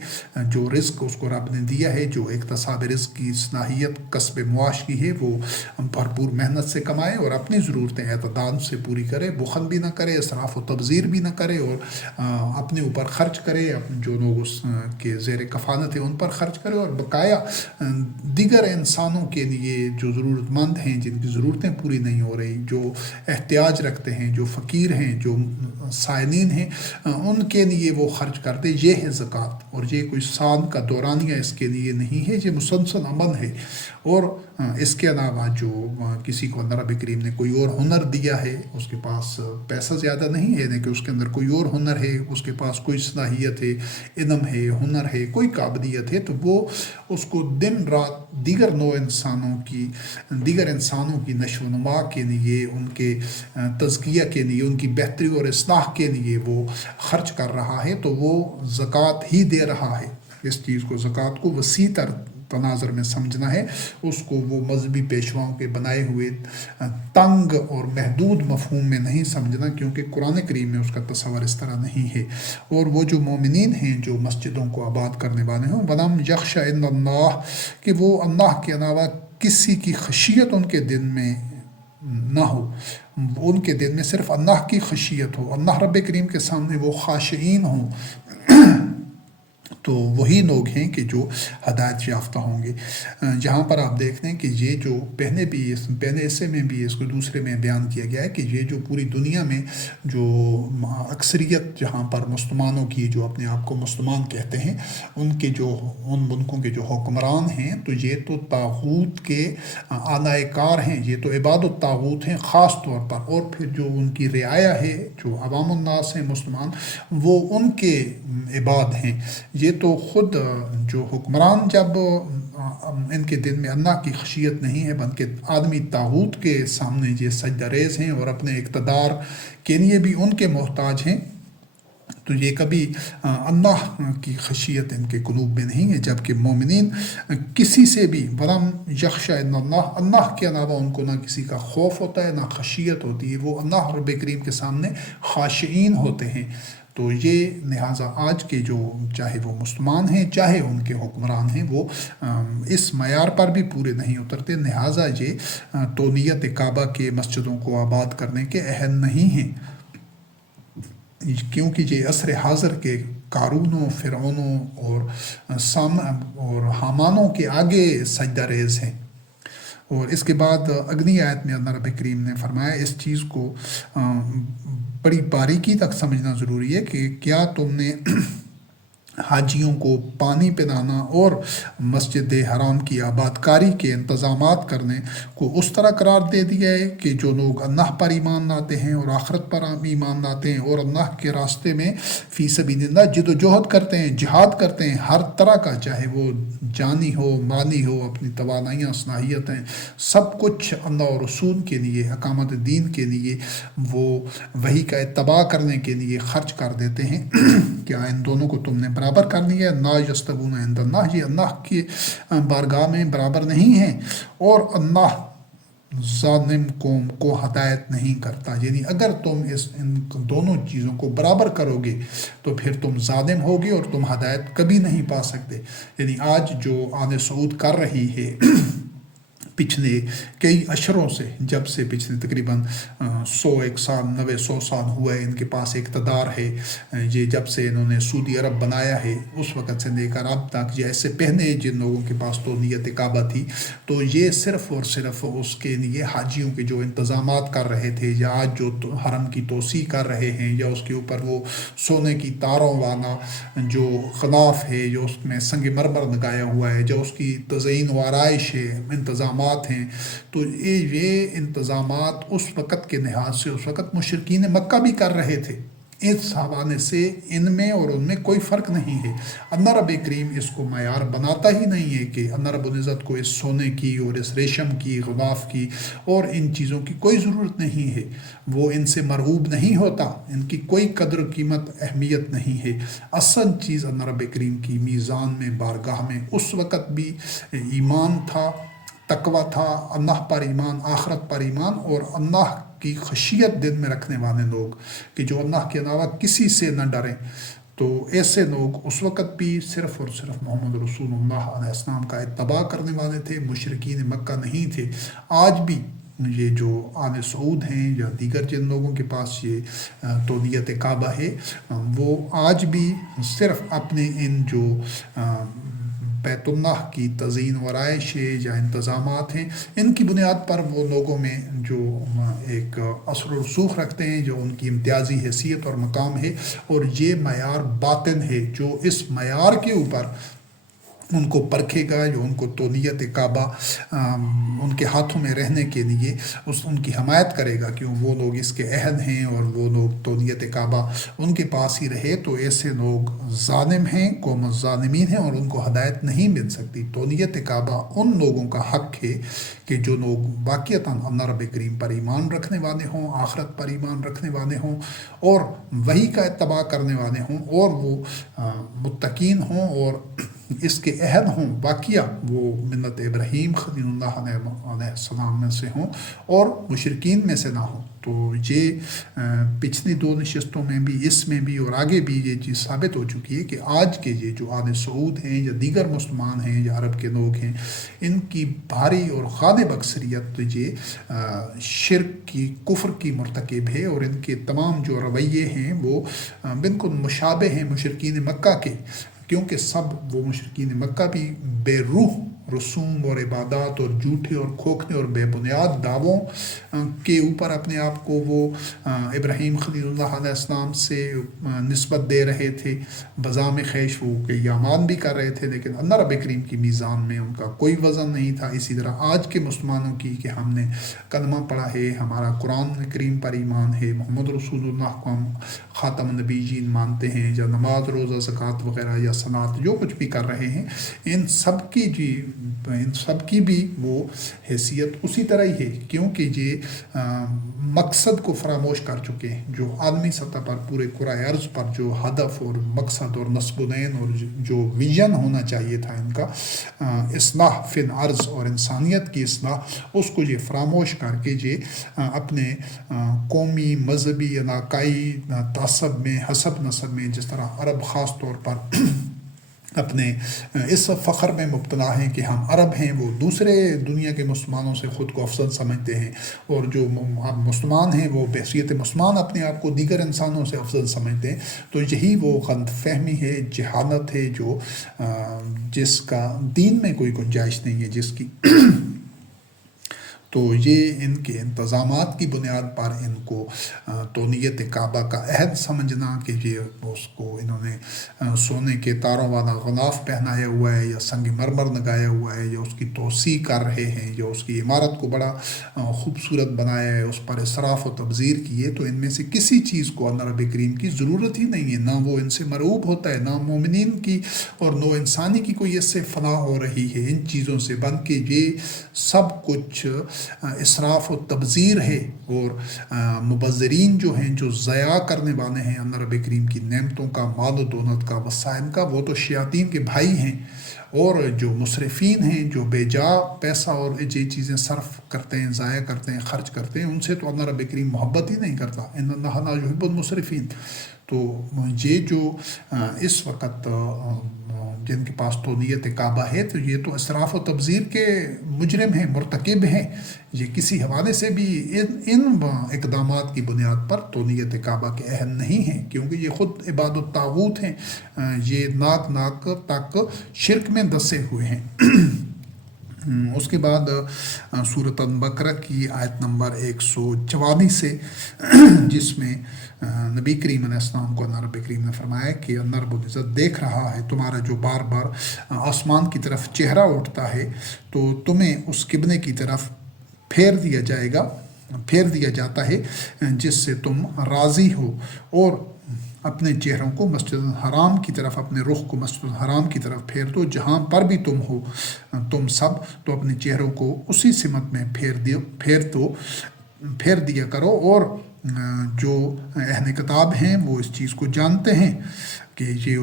جو رزق اس کو رب نے دیا ہے، جو اکتساب رزق کی صلاحیت کسب معاش کی ہے، وہ بھرپور محنت سے کمائے اور اپنی ضرورتیں اعتدال سے پوری کرے، بخل بھی نہ کرے، اسراف و تبذیر بھی نہ کرے، اور اپنے اوپر خرچ کرے، جو لوگ اس کے زیر کفالت ہیں ان پر خرچ کرے، اور بقایا دیگر انسانوں کے لیے جو ضرورت مند ہیں، جن کی ضرورتیں پوری نہیں ہو رہی، جو احتیاج رکھتے ہیں، جو فقیر ہیں، جو سائلین ہیں، ان کے لیے وہ خرچ کرتے. یہ ہے زکوٰۃ. اور یہ کوئی سال کا دورانیہ اس کے لیے نہیں ہے، یہ مسلسل عمل ہے. اور اس کے علاوہ جو کسی کو اللہ رب کریم نے کوئی اور ہنر دیا ہے، اس کے پاس پیسہ زیادہ نہیں ہے لیکن اس کے اندر کوئی اور ہنر ہے، اس کے پاس کوئی صلاحیت ہے، علم ہے، ہنر ہے، کوئی قابلیت ہے، تو وہ اس کو دن رات دیگر انسانوں کی نشو و نما کے لیے، ان کے تزکیہ کے لیے، ان کی بہتری اور اصلاح کے لیے وہ خرچ کر رہا ہے، تو وہ زکوٰۃ ہی دے رہا ہے. اس چیز کو، زکوٰۃ کو وسیع تر تناظر میں سمجھنا ہے. اس کو وہ مذہبی پیشواؤں کے بنائے ہوئے تنگ اور محدود مفہوم میں نہیں سمجھنا، کیونکہ قرآن کریم میں اس کا تصور اس طرح نہیں ہے. اور وہ جو مومنین ہیں جو مسجدوں کو آباد کرنے والے ہیں، وَلَمْ يَخْشَ إِلَّا اللَّهَ، کہ وہ اللہ کے علاوہ کسی کی خشیت ان کے دل میں نہ ہو، ان کے دل میں صرف اللہ کی خشیت ہو، اللہ رب کریم کے سامنے وہ خاشعین ہوں، تو وہی لوگ ہیں کہ جو ہدایت یافتہ ہوں گے. جہاں پر آپ دیکھ لیں کہ یہ جو پہلے حصے میں بھی اس کو دوسرے میں بیان کیا گیا ہے کہ یہ جو پوری دنیا میں جو اکثریت جہاں پر مسلمانوں کی، جو اپنے آپ کو مسلمان کہتے ہیں، ان ملکوں کے جو حکمران ہیں، تو یہ تو طاغوت کے اعلی کار ہیں، یہ تو عباد الطاغوت ہیں خاص طور پر. اور پھر جو ان کی رعایا ہے، جو عوام الناس ہیں مسلمان، وہ ان کے عباد ہیں. یہ تو خود جو حکمران، جب ان کے دل میں اللہ کی خشیت نہیں ہے بلکہ آدمی طاغوت کے سامنے یہ سجدہ ریز ہیں اور اپنے اقتدار کے لیے بھی ان کے محتاج ہیں، تو یہ کبھی اللہ کی خشیت ان کے قلوب میں نہیں ہے. جبکہ مومنین کسی سے بھی وَلَمْ يَخْشَ إِلَّا اللَّهَ، اللہ کے علاوہ ان کو نہ کسی کا خوف ہوتا ہے، نہ خشیت ہوتی ہے، وہ اللہ رب کریم کے سامنے خاشعین ہوتے ہیں. تو یہ لہٰذا آج کے جو چاہے وہ مسلمان ہیں چاہے ان کے حکمران ہیں وہ اس معیار پر بھی پورے نہیں اترتے، لہٰذا یہ تونیت کعبہ کے مسجدوں کو آباد کرنے کے اہل نہیں ہیں، کیونکہ یہ عصر حاضر کے قارونوں، فرعونوں اور حامانوں کے آگے سجدہ ریز ہیں۔ اور اس کے بعد اگلی آیت میں اللہ رب کریم نے فرمایا، اس چیز کو بڑی باریکی تک سمجھنا ضروری ہے کہ کیا تم نے حاجیوں کو پانی پلانا اور مسجد حرام کی آباد کاری کے انتظامات کرنے کو اس طرح قرار دے دیا ہے کہ جو لوگ اللہ پر ایمان لاتے ہیں اور آخرت پر ایمان لاتے ہیں اور اللہ کے راستے میں فی سبیل اللہ جد و جہد کرتے ہیں، جہاد کرتے ہیں ہر طرح کا، چاہے وہ جانی ہو، مالی ہو، اپنی توانائیاں، صلاحیتیں، سب کچھ اللہ اور رسول کے لیے، اقامت دین کے لیے، وہ وحی کا اتباع کرنے کے لیے خرچ کر دیتے ہیں، کیا ان دونوں کو تم نے برابر کر لیا؟ لا یستوون عند اللہ، یہ اللہ کی بارگاہ میں برابر نہیں ہیں، اور اللہ ظالم قوم کو ہدایت نہیں کرتا۔ یعنی اگر تم ان دونوں چیزوں کو برابر کرو گے تو پھر تم ظالم ہوگے اور تم ہدایت کبھی نہیں پا سکتے۔ یعنی آج جو آل سعود کر رہی ہے پچھلے کئی اشروں سے، جب سے پچھلے تقریباً 100 سال ہوا ہے ان کے پاس اقتدار ہے، یہ جب سے انہوں نے سعودی عرب بنایا ہے اس وقت سے لے کر اب تک، یا اس سے پہلے جن لوگوں کے پاس تو نیت کعبہ تھی، تو یہ صرف اور صرف اس کے لیے حاجیوں کے جو انتظامات کر رہے تھے، یا آج جو حرم کی توسیع کر رہے ہیں، یا اس کے اوپر وہ سونے کی تاروں والا جو غلاف ہے، جو اس میں سنگ مرمر لگایا ہوا ہے، جو اس کی تزئین و آرائش ہے، انتظامات ہیں، تو یہ انتظامات اس وقت کے لحاظ سے اس وقت مشرکین مکہ بھی کر رہے تھے۔ اس حوالے سے ان میں اور ان میں کوئی فرق نہیں ہے۔ اللہ رب کریم اس کو معیار بناتا ہی نہیں ہے کہ اللہ رب العزت کو اس سونے کی اور اس ریشم کی، غلاف کی اور ان چیزوں کی کوئی ضرورت نہیں ہے، وہ ان سے مرغوب نہیں ہوتا، ان کی کوئی قدر قیمت اہمیت نہیں ہے۔ اصل چیز اللہ رب کریم کی میزان میں، بارگاہ میں اس وقت بھی ایمان تھا، تقوی تھا، اللہ پر ایمان، آخرت پر ایمان، اور اللہ کی خشیت دل میں رکھنے والے لوگ کہ جو اللہ کے علاوہ کسی سے نہ ڈریں۔ تو ایسے لوگ اس وقت بھی صرف اور صرف محمد رسول اللہ علیہ السلام کا اتباع کرنے والے تھے، مشرکین مکہ نہیں تھے۔ آج بھی یہ جو آل سعود ہیں یا دیگر جن لوگوں کے پاس یہ تونیت کعبہ ہے، وہ آج بھی صرف اپنے ان جو بیت اللہ کی تزئین و آرائش یا انتظامات ہیں، ان کی بنیاد پر وہ لوگوں میں جو ایک اثر و رسوخ رکھتے ہیں، جو ان کی امتیازی حیثیت اور مقام ہے، اور یہ معیار باطن ہے جو اس معیار کے اوپر ان کو پرکھے گا، جو ان کو تونیت کعبہ ان کے ہاتھوں میں رہنے کے لیے ان کی حمایت کرے گا کہ وہ لوگ اس کے اہل ہیں اور وہ لوگ تونیت کعبہ ان کے پاس ہی رہے، تو ایسے لوگ ظالم ہیں، قوم ظالمین ہیں، اور ان کو ہدایت نہیں مل سکتی۔ تونیت کعبہ ان لوگوں کا حق ہے کہ جو لوگ واقعتاً اللہ رب کریم پر ایمان رکھنے والے ہوں، آخرت پر ایمان رکھنے والے ہوں، اور وحی کا اتباع کرنے والے ہوں، اور وہ متقین ہوں اور اس کے اہل ہوں، واقعہ وہ ملت ابراہیم خلیل اللہ علیہ السلام میں سے ہوں اور مشرکین میں سے نہ ہوں۔ تو یہ پچھلی 2 نشستوں میں بھی، اس میں بھی اور آگے بھی یہ چیز ثابت ہو چکی ہے کہ آج کے یہ جو آل سعود ہیں یا دیگر مسلمان ہیں یا عرب کے لوگ ہیں، ان کی بھاری اور غالب اکثریت یہ شرک کی، کفر کی مرتکب ہے، اور ان کے تمام جو رویے ہیں وہ بالکل مشابہ ہیں مشرکین مکہ کے، کیونکہ سب وہ مشرکین مکہ بھی بے روح رسوم اور عبادات اور جھوٹے اور کھوکھلے اور بے بنیاد دعووں کے اوپر اپنے آپ کو وہ ابراہیم خلیل اللہ علیہ السلام سے نسبت دے رہے تھے، بزام خیش وہ کئی اعمال بھی کر رہے تھے، لیکن اللہ رب کریم کی میزان میں ان کا کوئی وزن نہیں تھا۔ اسی طرح آج کے مسلمانوں کی کہ ہم نے کلمہ پڑھا ہے، ہمارا قرآن کریم پر ایمان ہے، محمد رسول اللہ کو ہم خاتم النبیین مانتے ہیں، یا نماز، روزہ، زکوٰۃ وغیرہ یا صلاۃ جو کچھ بھی کر رہے ہیں، ان سب کی ان سب کی بھی وہ حیثیت اسی طرح ہی ہے، کیونکہ یہ مقصد کو فراموش کر چکے ہیں۔ جو عالمی سطح پر پورے کرۂ ارض پر جو ہدف اور مقصد اور نصب العین اور جو ویژن ہونا چاہیے تھا ان کا، اصلاح فن عرض اور انسانیت کی اصلاح، اس کو یہ فراموش کر کے یہ اپنے قومی مذہبی علاقائی تعصب میں، حسب نسب میں، جس طرح عرب خاص طور پر اپنے اس فخر میں مبتلا ہیں کہ ہم عرب ہیں، وہ دوسرے دنیا کے مسلمانوں سے خود کو افضل سمجھتے ہیں، اور جو مسلمان ہیں وہ بحیثیت مسلمان اپنے آپ کو دیگر انسانوں سے افضل سمجھتے ہیں۔ تو یہی وہ غلط فہمی ہے، جہالت ہے، جو جس کا دین میں کوئی گنجائش نہیں ہے جس کی۔ تو یہ ان کے انتظامات کی بنیاد پر ان کو تونیت کعبہ کا عہد سمجھنا کہ یہ اس کو انہوں نے سونے کے تاروں والا غلاف پہنایا ہوا ہے، یا سنگ مرمر لگایا ہوا ہے، یا اس کی توسیع کر رہے ہیں، یا اس کی عمارت کو بڑا خوبصورت بنایا ہے، اس پر اسراف و تبذیر کی ہے، تو ان میں سے کسی چیز کو اللہ رب کریم کی ضرورت ہی نہیں ہے، نہ وہ ان سے مرعوب ہوتا ہے، نہ مومنین کی اور نو انسانی کی کوئی اس سے فلاح ہو رہی ہے ان چیزوں سے، بلکہ یہ سب کچھ اسراف و تبذیر ہے، اور مبذرین جو ہیں، جو ضیاع کرنے والے ہیں اللہ رب کریم کی نعمتوں کا، مال و دولت کا، وسائل کا، وہ تو شیاطین کے بھائی ہیں، اور جو مسرفین ہیں، جو بے جا پیسہ اور یہ چیزیں صرف کرتے ہیں، ضائع کرتے ہیں، خرچ کرتے ہیں، ان سے تو اللہ رب کریم محبت ہی نہیں کرتا، ان اللہ لا یحب المسرفین۔ تو یہ جو اس وقت جن کے پاس تونیت کعبہ ہے، تو یہ تو اسراف و تبذیر کے مجرم ہیں، مرتکب ہیں، یہ کسی حوالے سے بھی ان اقدامات کی بنیاد پر تونیت کعبہ کے اہل نہیں ہیں، کیونکہ یہ خود عباد الطاغوت ہیں، یہ ناک تک شرک میں دسے ہوئے ہیں۔ اس کے بعد سورۃ البقرہ کی آیت نمبر 144 سے، جس میں نبی کریم علیہ السلام کو اللہ رب کریم نے فرمایا کہ اللہ رب العزت دیکھ رہا ہے تمہارا جو بار بار آسمان کی طرف چہرہ اٹھتا ہے، تو تمہیں اس قبلے کی طرف پھیر دیا جاتا ہے جس سے تم راضی ہو، اور اپنے چہروں کو مسجد الحرام کی طرف، اپنے رخ کو مسجد الحرام کی طرف پھیر دو، جہاں پر بھی تم ہو تم سب، تو اپنے چہروں کو اسی سمت میں پھیر دیا کرو، اور جو اہل کتاب ہیں وہ اس چیز کو جانتے ہیں کہ یہ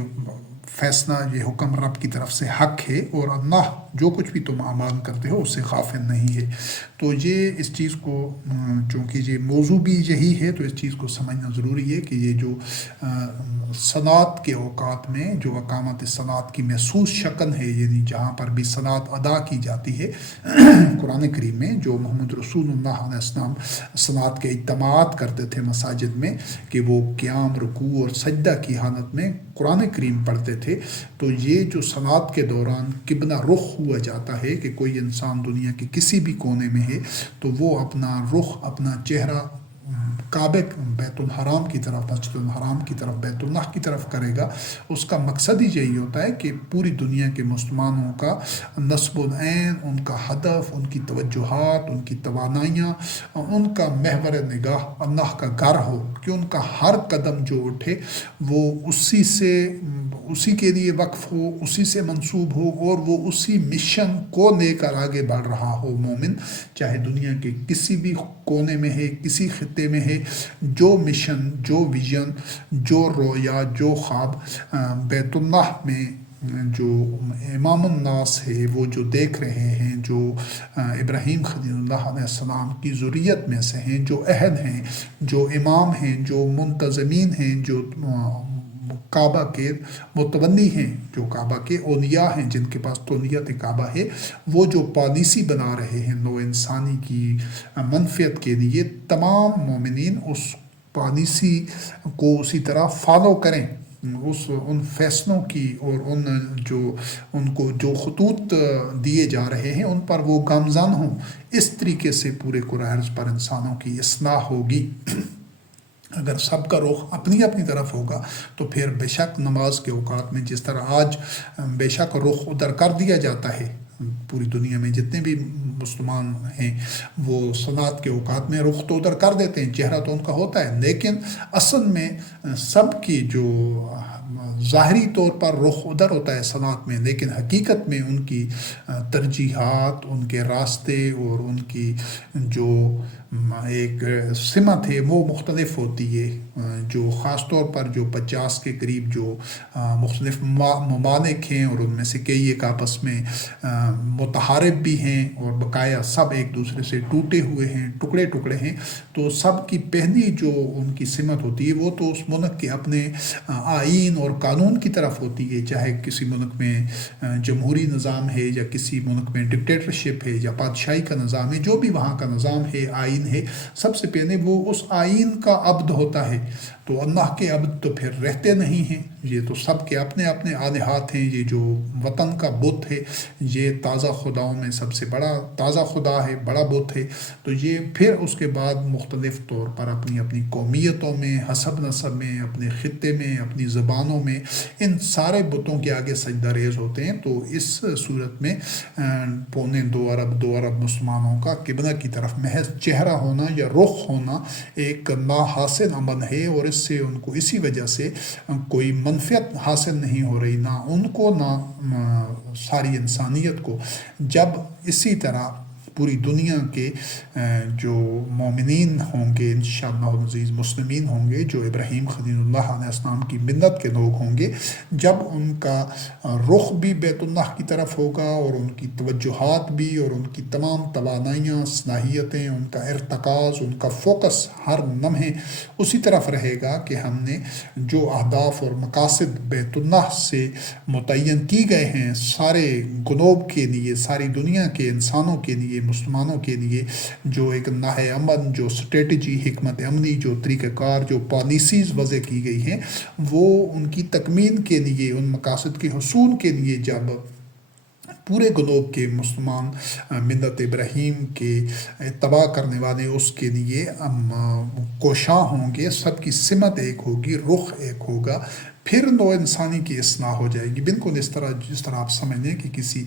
فیصلہ، یہ حکم رب کی طرف سے حق ہے، اور اللہ جو کچھ بھی تم اعمال کرتے ہو اس سے غافل نہیں ہے۔ تو یہ اس چیز کو، چونکہ یہ موضوع بھی یہی ہے، تو اس چیز کو سمجھنا ضروری ہے کہ یہ جو صلاۃ کے اوقات میں جو اقامت صلاۃ کی محسوس شکل ہے، یعنی جہاں پر بھی صلاۃ ادا کی جاتی ہے قرآن کریم میں، جو محمد رسول اللہ علیہ السلام صلاۃ کے اجتماعات کرتے تھے مساجد میں، کہ وہ قیام، رکوع اور سجدہ کی حالت میں قرآن کریم پڑھتے تھے، تو یہ جو صلاۃ کے دوران قبلہ رخ ہوا جاتا ہے کہ کوئی انسان دنیا کے کسی بھی کونے میں ہے، تو وہ اپنا رخ، اپنا چہرہ کعبے، بیت الحرام کی طرف، مسجد الحرام کی طرف، بیت اللہ کی طرف کرے گا۔ اس کا مقصد ہی یہی ہوتا ہے کہ پوری دنیا کے مسلمانوں کا نصب العین، ان کا ہدف، ان کی توجہات، ان کی توانائیاں، ان کا محور نگاہ اللہ کا گھر ہو، کہ ان کا ہر قدم جو اٹھے وہ اسی کے لیے وقف ہو، اسی سے منسوب ہو، اور وہ اسی مشن کو لے کر آگے بڑھ رہا ہو مومن، چاہے دنیا کے کسی بھی کونے میں ہے، کسی خطے میں ہے، جو مشن، جو ویژن، جو رویا، جو خواب بیت اللہ میں جو امام الناس ہے وہ جو دیکھ رہے ہیں، جو ابراہیم خلیل اللہ علیہ السلام کی ذریت میں سے ہیں، جو اہل ہیں، جو امام ہیں، جو منتظمین ہیں، جو کعبہ کے متولی ہیں، جو کعبہ کے اولیاء ہیں، جن کے پاس تونیت کعبہ ہے، وہ جو پالیسی بنا رہے ہیں نو انسانی کی منفعت کے لیے، تمام مومنین اس پالیسی کو اسی طرح فالو کریں، ان فیصلوں کی، اور ان کو جو خطوط دیے جا رہے ہیں ان پر وہ گامزن ہوں۔ اس طریقے سے پورے کرۂ ارض پر انسانوں کی اصلاح ہوگی۔ اگر سب کا رخ اپنی اپنی طرف ہوگا تو پھر بے شک نماز کے اوقات میں، جس طرح آج بے شک رخ ادھر کر دیا جاتا ہے، پوری دنیا میں جتنے بھی مسلمان ہیں وہ صلاۃ کے اوقات میں رخ تو ادھر کر دیتے ہیں، چہرہ تو ان کا ہوتا ہے، لیکن اصل میں سب کی جو ظاہری طور پر رخ ادھر ہوتا ہے صنعت میں، لیکن حقیقت میں ان کی ترجیحات، ان کے راستے اور ان کی جو ایک سمت ہے وہ مختلف ہوتی ہے، جو خاص طور پر جو 50 کے قریب جو مختلف ممالک ہیں اور ان میں سے کئی ایک آپس میں متحارب بھی ہیں اور بقایا سب ایک دوسرے سے ٹوٹے ہوئے ہیں، ٹکڑے ٹکڑے ہیں، تو سب کی پہلی جو ان کی سمت ہوتی ہے وہ تو اس ملک کے اپنے آئین اور قانون کی طرف ہوتی ہے، چاہے کسی ملک میں جمہوری نظام ہے یا کسی ملک میں ڈکٹیٹرشپ ہے یا بادشاہی کا نظام ہے، جو بھی وہاں کا نظام ہے، آئین ہے، سب سے پہلے وہ اس آئین کا عبد ہوتا ہے۔ تو اللہ کے عبد تو پھر رہتے نہیں ہیں، یہ تو سب کے اپنے اپنے آلہات ہیں، یہ جو وطن کا بت ہے یہ تازہ خداؤں میں سب سے بڑا تازہ خدا ہے، بڑا بت ہے، تو یہ پھر اس کے بعد مختلف طور پر اپنی اپنی قومیتوں میں، حسب نسب میں، اپنے خطے میں، اپنی زبانوں میں ان سارے بتوں کے آگے سجدہ ریز ہوتے ہیں۔ تو اس صورت میں 2.25 ارب مسلمانوں کا قبلہ کی طرف محض چہرہ ہونا یا رخ ہونا ایک ناحاصل عمل ہے، اور اس سے ان کو اسی وجہ سے کوئی منفعت حاصل نہیں ہو رہی، نہ ان کو نہ ساری انسانیت کو۔ جب اسی طرح پوری دنیا کے جو مومنین ہوں گے انشاءاللہ العزیز، مسلمین ہوں گے جو ابراہیم خلیل اللہ علیہ السلام کی ملت کے لوگ ہوں گے، جب ان کا رخ بھی بیت اللہ کی طرف ہوگا اور ان کی توجہات بھی اور ان کی تمام توانائیاں، صلاحیتیں، ان کا ارتکاز، ان کا فوکس ہر لمحے اسی طرف رہے گا کہ ہم نے جو اہداف اور مقاصد بیت اللہ سے متعین کی گئے ہیں سارے گلوب کے لیے، ساری دنیا کے انسانوں کے لیے، مسلمانوں کے لیے، جو ایک ناہ امن، جو اسٹریٹجی، حکمت عملی، جو طریقہ کار، جو پالیسیز وضع کی گئی ہیں، وہ ان کی تکمیل کے لیے، ان مقاصد کے حصول کے لیے جب پورے گلوب کے مسلمان ملت ابراہیم کے اتباع کرنے والے اس کے لیے کوشاں ہوں گے، سب کی سمت ایک ہوگی، رخ ایک ہوگا، پھر نوع انسانی کی اصلاح ہو جائے گی۔ بالکل جس طرح آپ سمجھ لیں کہ کسی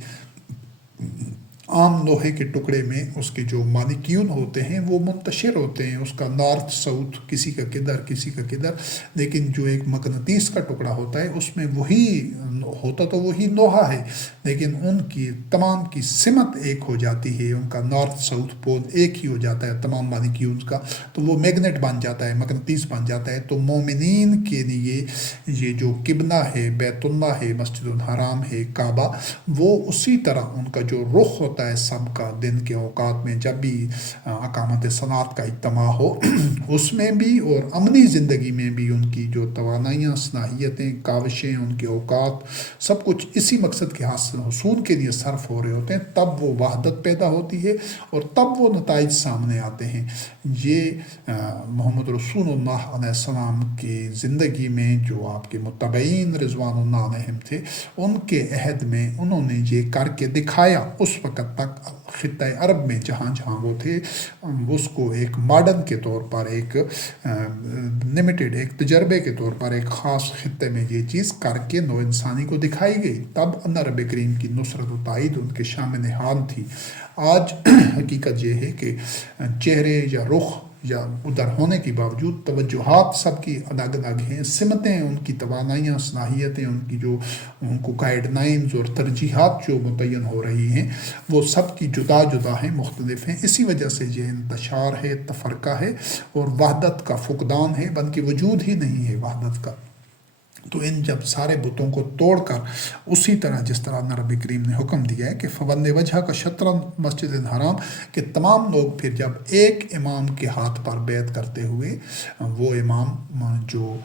عام لوہے کے ٹکڑے میں اس کے جو مالیکیول ہوتے ہیں وہ منتشر ہوتے ہیں، اس کا نارتھ ساؤتھ، کسی کا کدھر کسی کا کدھر، لیکن جو ایک مقناطیس کا ٹکڑا ہوتا ہے اس میں وہی ہوتا تو وہی لوہا ہے، لیکن ان کی تمام کی سمت ایک ہو جاتی ہے، ان کا نارتھ ساؤتھ پول ایک ہی ہو جاتا ہے تمام مالیکیولز کا، تو وہ میگنیٹ بن جاتا ہے، مقناطیس بن جاتا ہے۔ تو مومنین کے لیے یہ جو قبلہ ہے، بیت اللہ ہے، مسجد الحرام ہے، کعبہ، وہ اسی طرح ان کا جو رخ ہوتا ہے سب کا، دن کے اوقات میں جب بھی اقامت صلاۃ کا اجتماع ہو اس میں بھی اور عملی زندگی میں بھی ان کی جو توانائیاں، صلاحیتیں، کاوشیں، ان کے اوقات، سب کچھ اسی مقصد کے حصول کے لیے صرف ہو رہے ہوتے ہیں، تب وہ وحدت پیدا ہوتی ہے اور تب وہ نتائج سامنے آتے ہیں۔ یہ محمد رسول اللہ علیہ السلام کی زندگی میں جو آپ کے متبعین رضوان اللہ علیہم تھے، ان کے عہد میں انہوں نے یہ کر کے دکھایا۔ اس وقت تک خطہ عرب میں جہاں جہاں وہ تھے، اس کو ایک ماڈرن کے طور پر، ایک لمیٹڈ، ایک تجربے کے طور پر ایک خاص خطے میں یہ چیز کر کے نو انسانی کو دکھائی گئی، تب اللہ رب کریم کی نصرت و تائید ان کے شامل حال تھی۔ آج حقیقت یہ ہے کہ چہرے یا رخ یا ادھر ہونے کے باوجود توجہات سب کی الگ الگ ہیں، سمتیں، ان کی توانائیاں، صلاحیتیں، ان کی جو ان کو گائیڈ لائنز اور ترجیحات جو متعین ہو رہی ہیں وہ سب کی جدا جدا ہیں، مختلف ہیں۔ اسی وجہ سے یہ انتشار ہے، تفرقہ ہے اور وحدت کا فقدان ہے، بلکہ وجود ہی نہیں ہے وحدت کا۔ تو ان جب سارے بتوں کو توڑ کر اسی طرح جس طرح نبی کریم نے حکم دیا ہے کہ فول وجہ کا شطر مسجد الحرام، کہ تمام لوگ پھر جب ایک امام کے ہاتھ پر بیعت کرتے ہوئے، وہ امام جو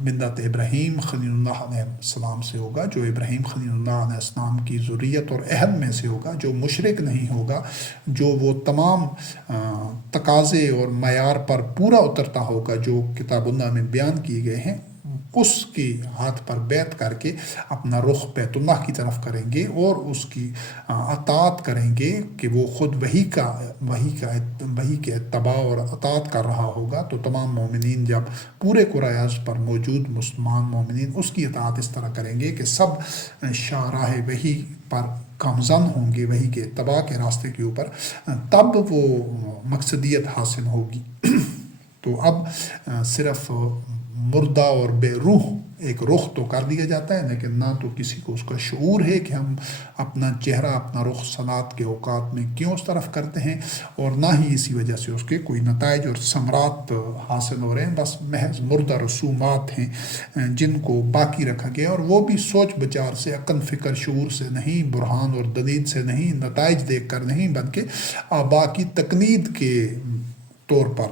ملت ابراہیم خلیل اللہ علیہ السلام سے ہوگا، جو ابراہیم خلیل اللہ علیہ السلام کی ذریت اور اہل میں سے ہوگا، جو مشرک نہیں ہوگا، جو وہ تمام تقاضے اور معیار پر پورا اترتا ہوگا جو کتاب اللہ میں بیان کیے گئے ہیں، اس کے ہاتھ پر بیعت کر کے اپنا رخ بیت اللہ کی طرف کریں گے اور اس کی اطاعت کریں گے کہ وہ خود وہی کے اتباع اور اطاعت کر رہا ہوگا۔ تو تمام مومنین جب پورے قرآن پر موجود مسلمان مومنین اس کی اطاعت اس طرح کریں گے کہ سب شاہراہ وحی پر گامزن ہوں گے، وحی کے اتباع کے راستے کے اوپر، تب وہ مقصدیت حاصل ہوگی۔ تو اب صرف مردہ اور بے روح ایک رخ تو کر دیا جاتا ہے، لیکن نہ تو کسی کو اس کا شعور ہے کہ ہم اپنا چہرہ، اپنا رخ صلاۃ کے اوقات میں کیوں اس طرف کرتے ہیں، اور نہ ہی اسی وجہ سے اس کے کوئی نتائج اور ثمرات حاصل ہو رہے ہیں۔ بس محض مردہ رسومات ہیں جن کو باقی رکھا گیا، اور وہ بھی سوچ بچار سے، عقل فکر شعور سے نہیں، برہان اور دلیل سے نہیں، نتائج دیکھ کر نہیں، بلکہ آبا کی تقلید کے طور پر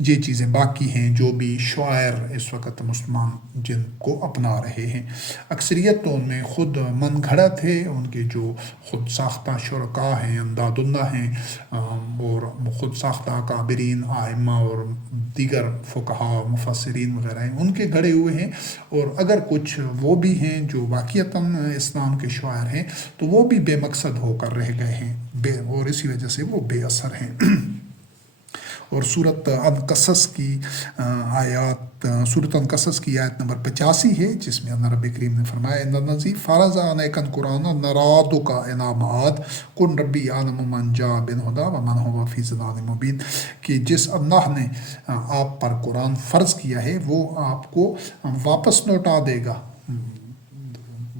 یہ چیزیں باقی ہیں جو بھی شاعر اس وقت مسلمان جن کو اپنا رہے ہیں۔ اکثریت تو ان میں خود من گھڑت ہے، ان کے جو خود ساختہ شرکاء ہیں، انداد اللہ ہیں، اور خود ساختہ کابرین، آئمہ اور دیگر فقہاء مفسرین وغیرہ ہیں، ان کے گھڑے ہوئے ہیں۔ اور اگر کچھ وہ بھی ہیں جو واقعتاً اسلام کے شاعر ہیں تو وہ بھی بے مقصد ہو کر رہ گئے ہیں، اور اسی وجہ سے وہ بے اثر ہیں۔ اور سورۃ القصص کی آیت نمبر 85 ہے، جس میں اللہ رب کریم نے فرمایا ان الذی فرض علیک القرآن لرادک الی معاد قل ربی اعلم من جاء بالہدی ومن هو فی ضلال مبین، کہ جس اللہ نے آپ پر قرآن فرض کیا ہے وہ آپ کو واپس لوٹا دے گا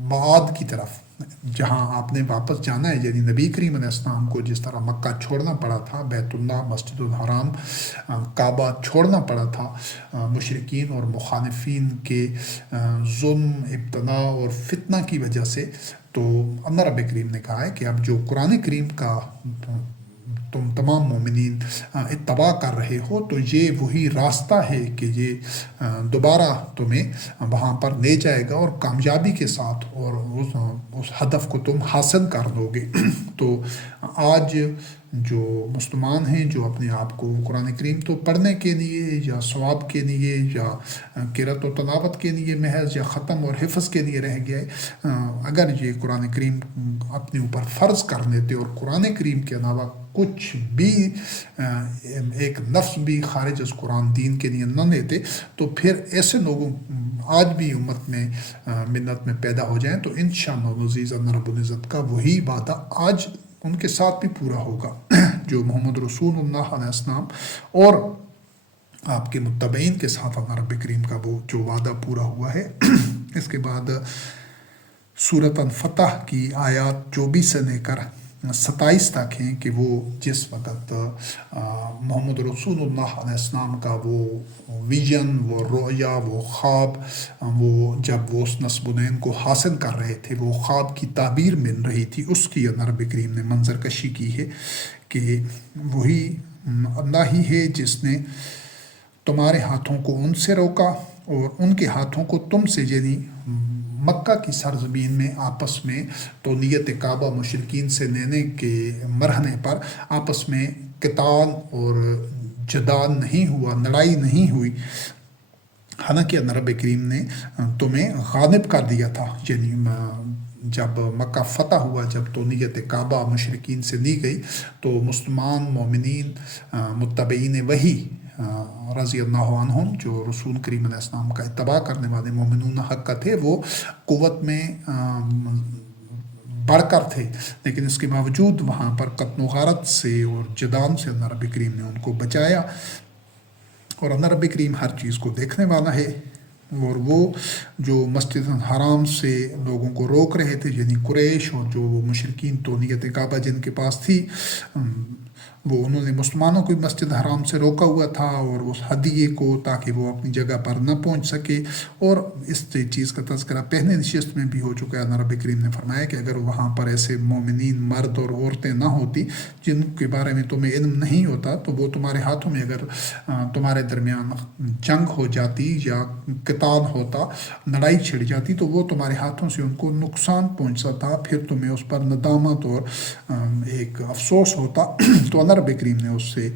معاد کی طرف، جہاں آپ نے واپس جانا ہے، یعنی نبی کریم علیہ السلام کو جس طرح مکہ چھوڑنا پڑا تھا، بیت اللہ، مسجد الحرام، کعبہ چھوڑنا پڑا تھا مشرکین اور مخالفین کے ظلم، ابتلاء اور فتنہ کی وجہ سے، تو اللہ رب کریم نے کہا ہے کہ اب جو قرآن کریم کا تم تمام مومنین اتباع کر رہے ہو تو یہ وہی راستہ ہے کہ یہ دوبارہ تمہیں وہاں پر لے جائے گا اور کامیابی کے ساتھ، اور اس ہدف کو تم حاصل کر لو گے۔ تو آج جو مسلمان ہیں جو اپنے آپ کو قرآن کریم تو پڑھنے کے لیے یا ثواب کے لیے یا قرأت و تلاوت کے لیے محض یا ختم اور حفظ کے لیے رہ گئے، اگر یہ قرآن کریم اپنے اوپر فرض کر لیتے اور قرآن کریم کے علاوہ کچھ بھی ایک لفظ بھی خارج از قرآن دین کے لیے نہ لیتے، تو پھر ایسے لوگوں آج بھی امت میں ملت میں پیدا ہو جائیں تو انشاءاللہ العزیز اللہ رب العزت کا وہی وعدہ آج ان کے ساتھ بھی پورا ہوگا جو محمد رسول اللہ علیہ السلام اور آپ کے متبعین کے ساتھ اللہ رب کریم کا وہ جو وعدہ پورا ہوا ہے۔ اس کے بعد سورۃ الفتح کی آیات 24 سے لے کر 27 تک ہیں کہ وہ جس وقت محمد رسول اللہ علیہ السلام کا وہ ویژن، وہ رؤیا، وہ خواب، وہ جب وہ اس نصب العین کو حاصل کر رہے تھے، وہ خواب کی تعبیر مل رہی تھی، اس کی اللہ رب کریم نے منظر کشی کی ہے کہ وہی اللہ ہی ہے جس نے تمہارے ہاتھوں کو ان سے روکا اور ان کے ہاتھوں کو تم سے، یعنی مکہ کی سرزمین میں آپس میں تولیت کعبہ مشرکین سے لینے کے مرحلے پر آپس میں قتال اور جدال نہیں ہوا، لڑائی نہیں ہوئی، حالانکہ اللہ رب کریم نے تمہیں غالب کر دیا تھا۔ یعنی جب مکہ فتح ہوا، جب تولیت کعبہ مشرکین سے لی گئی، تو مسلمان مومنین متبعین وحی رضی اللہ عنہم جو رسول کریم علیہ السلام کا اتباع کرنے والے مومنون حق تھے، وہ قوت میں بڑھ کر تھے، لیکن اس کے باوجود وہاں پر قتل و غارت سے اور جدال سے اللہ رب کریم نے ان کو بچایا، اور اللہ رب کریم ہر چیز کو دیکھنے والا ہے۔ اور وہ جو مسجد الحرام سے لوگوں کو روک رہے تھے، یعنی قریش اور جو وہ مشرکین تولیت کعبہ جن کے پاس تھی، وہ انہوں نے مسلمانوں کو مسجد حرام سے روکا ہوا تھا اور اس ہدیے کو، تاکہ وہ اپنی جگہ پر نہ پہنچ سکے۔ اور اس چیز کا تذکرہ پہلے نشست میں بھی ہو چکا ہے۔ اللہ رب کریم نے فرمایا کہ اگر وہاں پر ایسے مومنین مرد اور عورتیں نہ ہوتی جن کے بارے میں تمہیں علم نہیں ہوتا، تو وہ تمہارے ہاتھوں میں اگر تمہارے درمیان جنگ ہو جاتی یا قتال ہوتا، لڑائی چھڑ جاتی، تو وہ تمہارے ہاتھوں سے ان کو نقصان پہنچتا تھا، پھر تمہیں اس پر ندامت اور ایک افسوس ہوتا۔ تو اللہ رب کریم نے اس سے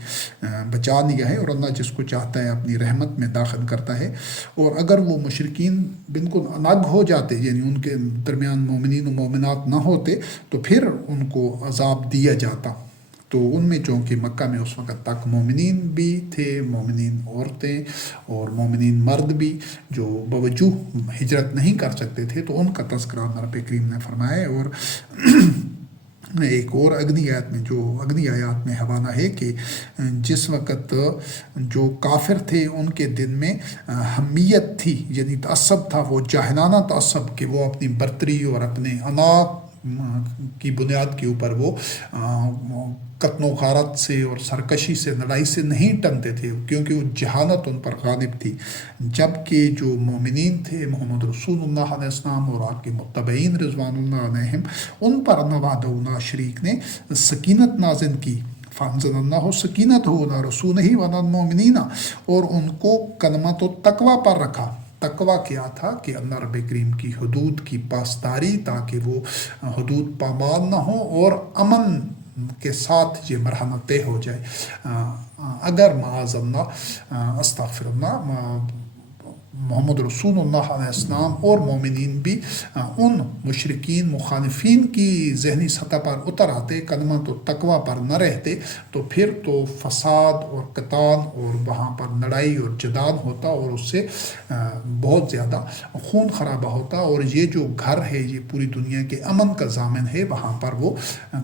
بچا لیا ہے، اور اللہ جس کو چاہتا ہے اپنی رحمت میں داخل کرتا ہے۔ اور اگر وہ مشرکین بالکل الگ ہو جاتے، یعنی ان کے درمیان مومنین و مومنات نہ ہوتے، تو پھر ان کو عذاب دیا جاتا۔ تو ان میں چونکہ مکہ میں اس وقت تک مومنین بھی تھے، مومنین عورتیں اور مومنین مرد بھی جو باوجود ہجرت نہیں کر سکتے تھے، تو ان کا تذکرہ اللہ رب کریم نے فرمایا۔ اور ایک اور اگنی آیات میں حوالہ ہے کہ جس وقت جو کافر تھے ان کے دل میں حمیت تھی، یعنی تعصب تھا، وہ جاہلانہ تعصب کہ وہ اپنی برتری اور اپنے انا کی بنیاد کے اوپر وہ قتل و غارت سے اور سرکشی سے، لڑائی سے نہیں ٹنتے تھے، کیونکہ وہ جہالت ان پر غالب تھی. جبکہ جو مومنین تھے محمد رسول اللہ علیہ السلام اور آپ کے متبعین رضوان اللہ علیہم، ان پر اللہ وحدہ شریک نے سکینت نازل کی. فانزل اللہ سکینتہ علی رسولہ وعلی المؤمنین، اور ان کو کلمۃ التقویٰ پر رکھا. تقویٰ کیا تھا کہ اللہ رب کریم کی حدود کی پاسداری، تاکہ وہ حدود پامال نہ ہوں اور امن کے ساتھ یہ مرحلہ طے ہو جائے. اگر معاذ اللہ استغفر اللہ محمد رسول اللہ علیہ السلام اور مومنین بھی ان مشرکین مخالفین کی ذہنی سطح پر اتر آتے، کلمۃ و تقویٰ پر نہ رہتے، تو پھر تو فساد اور قتال اور وہاں پر لڑائی اور جدال ہوتا، اور اس سے بہت زیادہ خون خرابہ ہوتا. اور یہ جو گھر ہے، یہ پوری دنیا کے امن کا ضامن ہے، وہاں پر وہ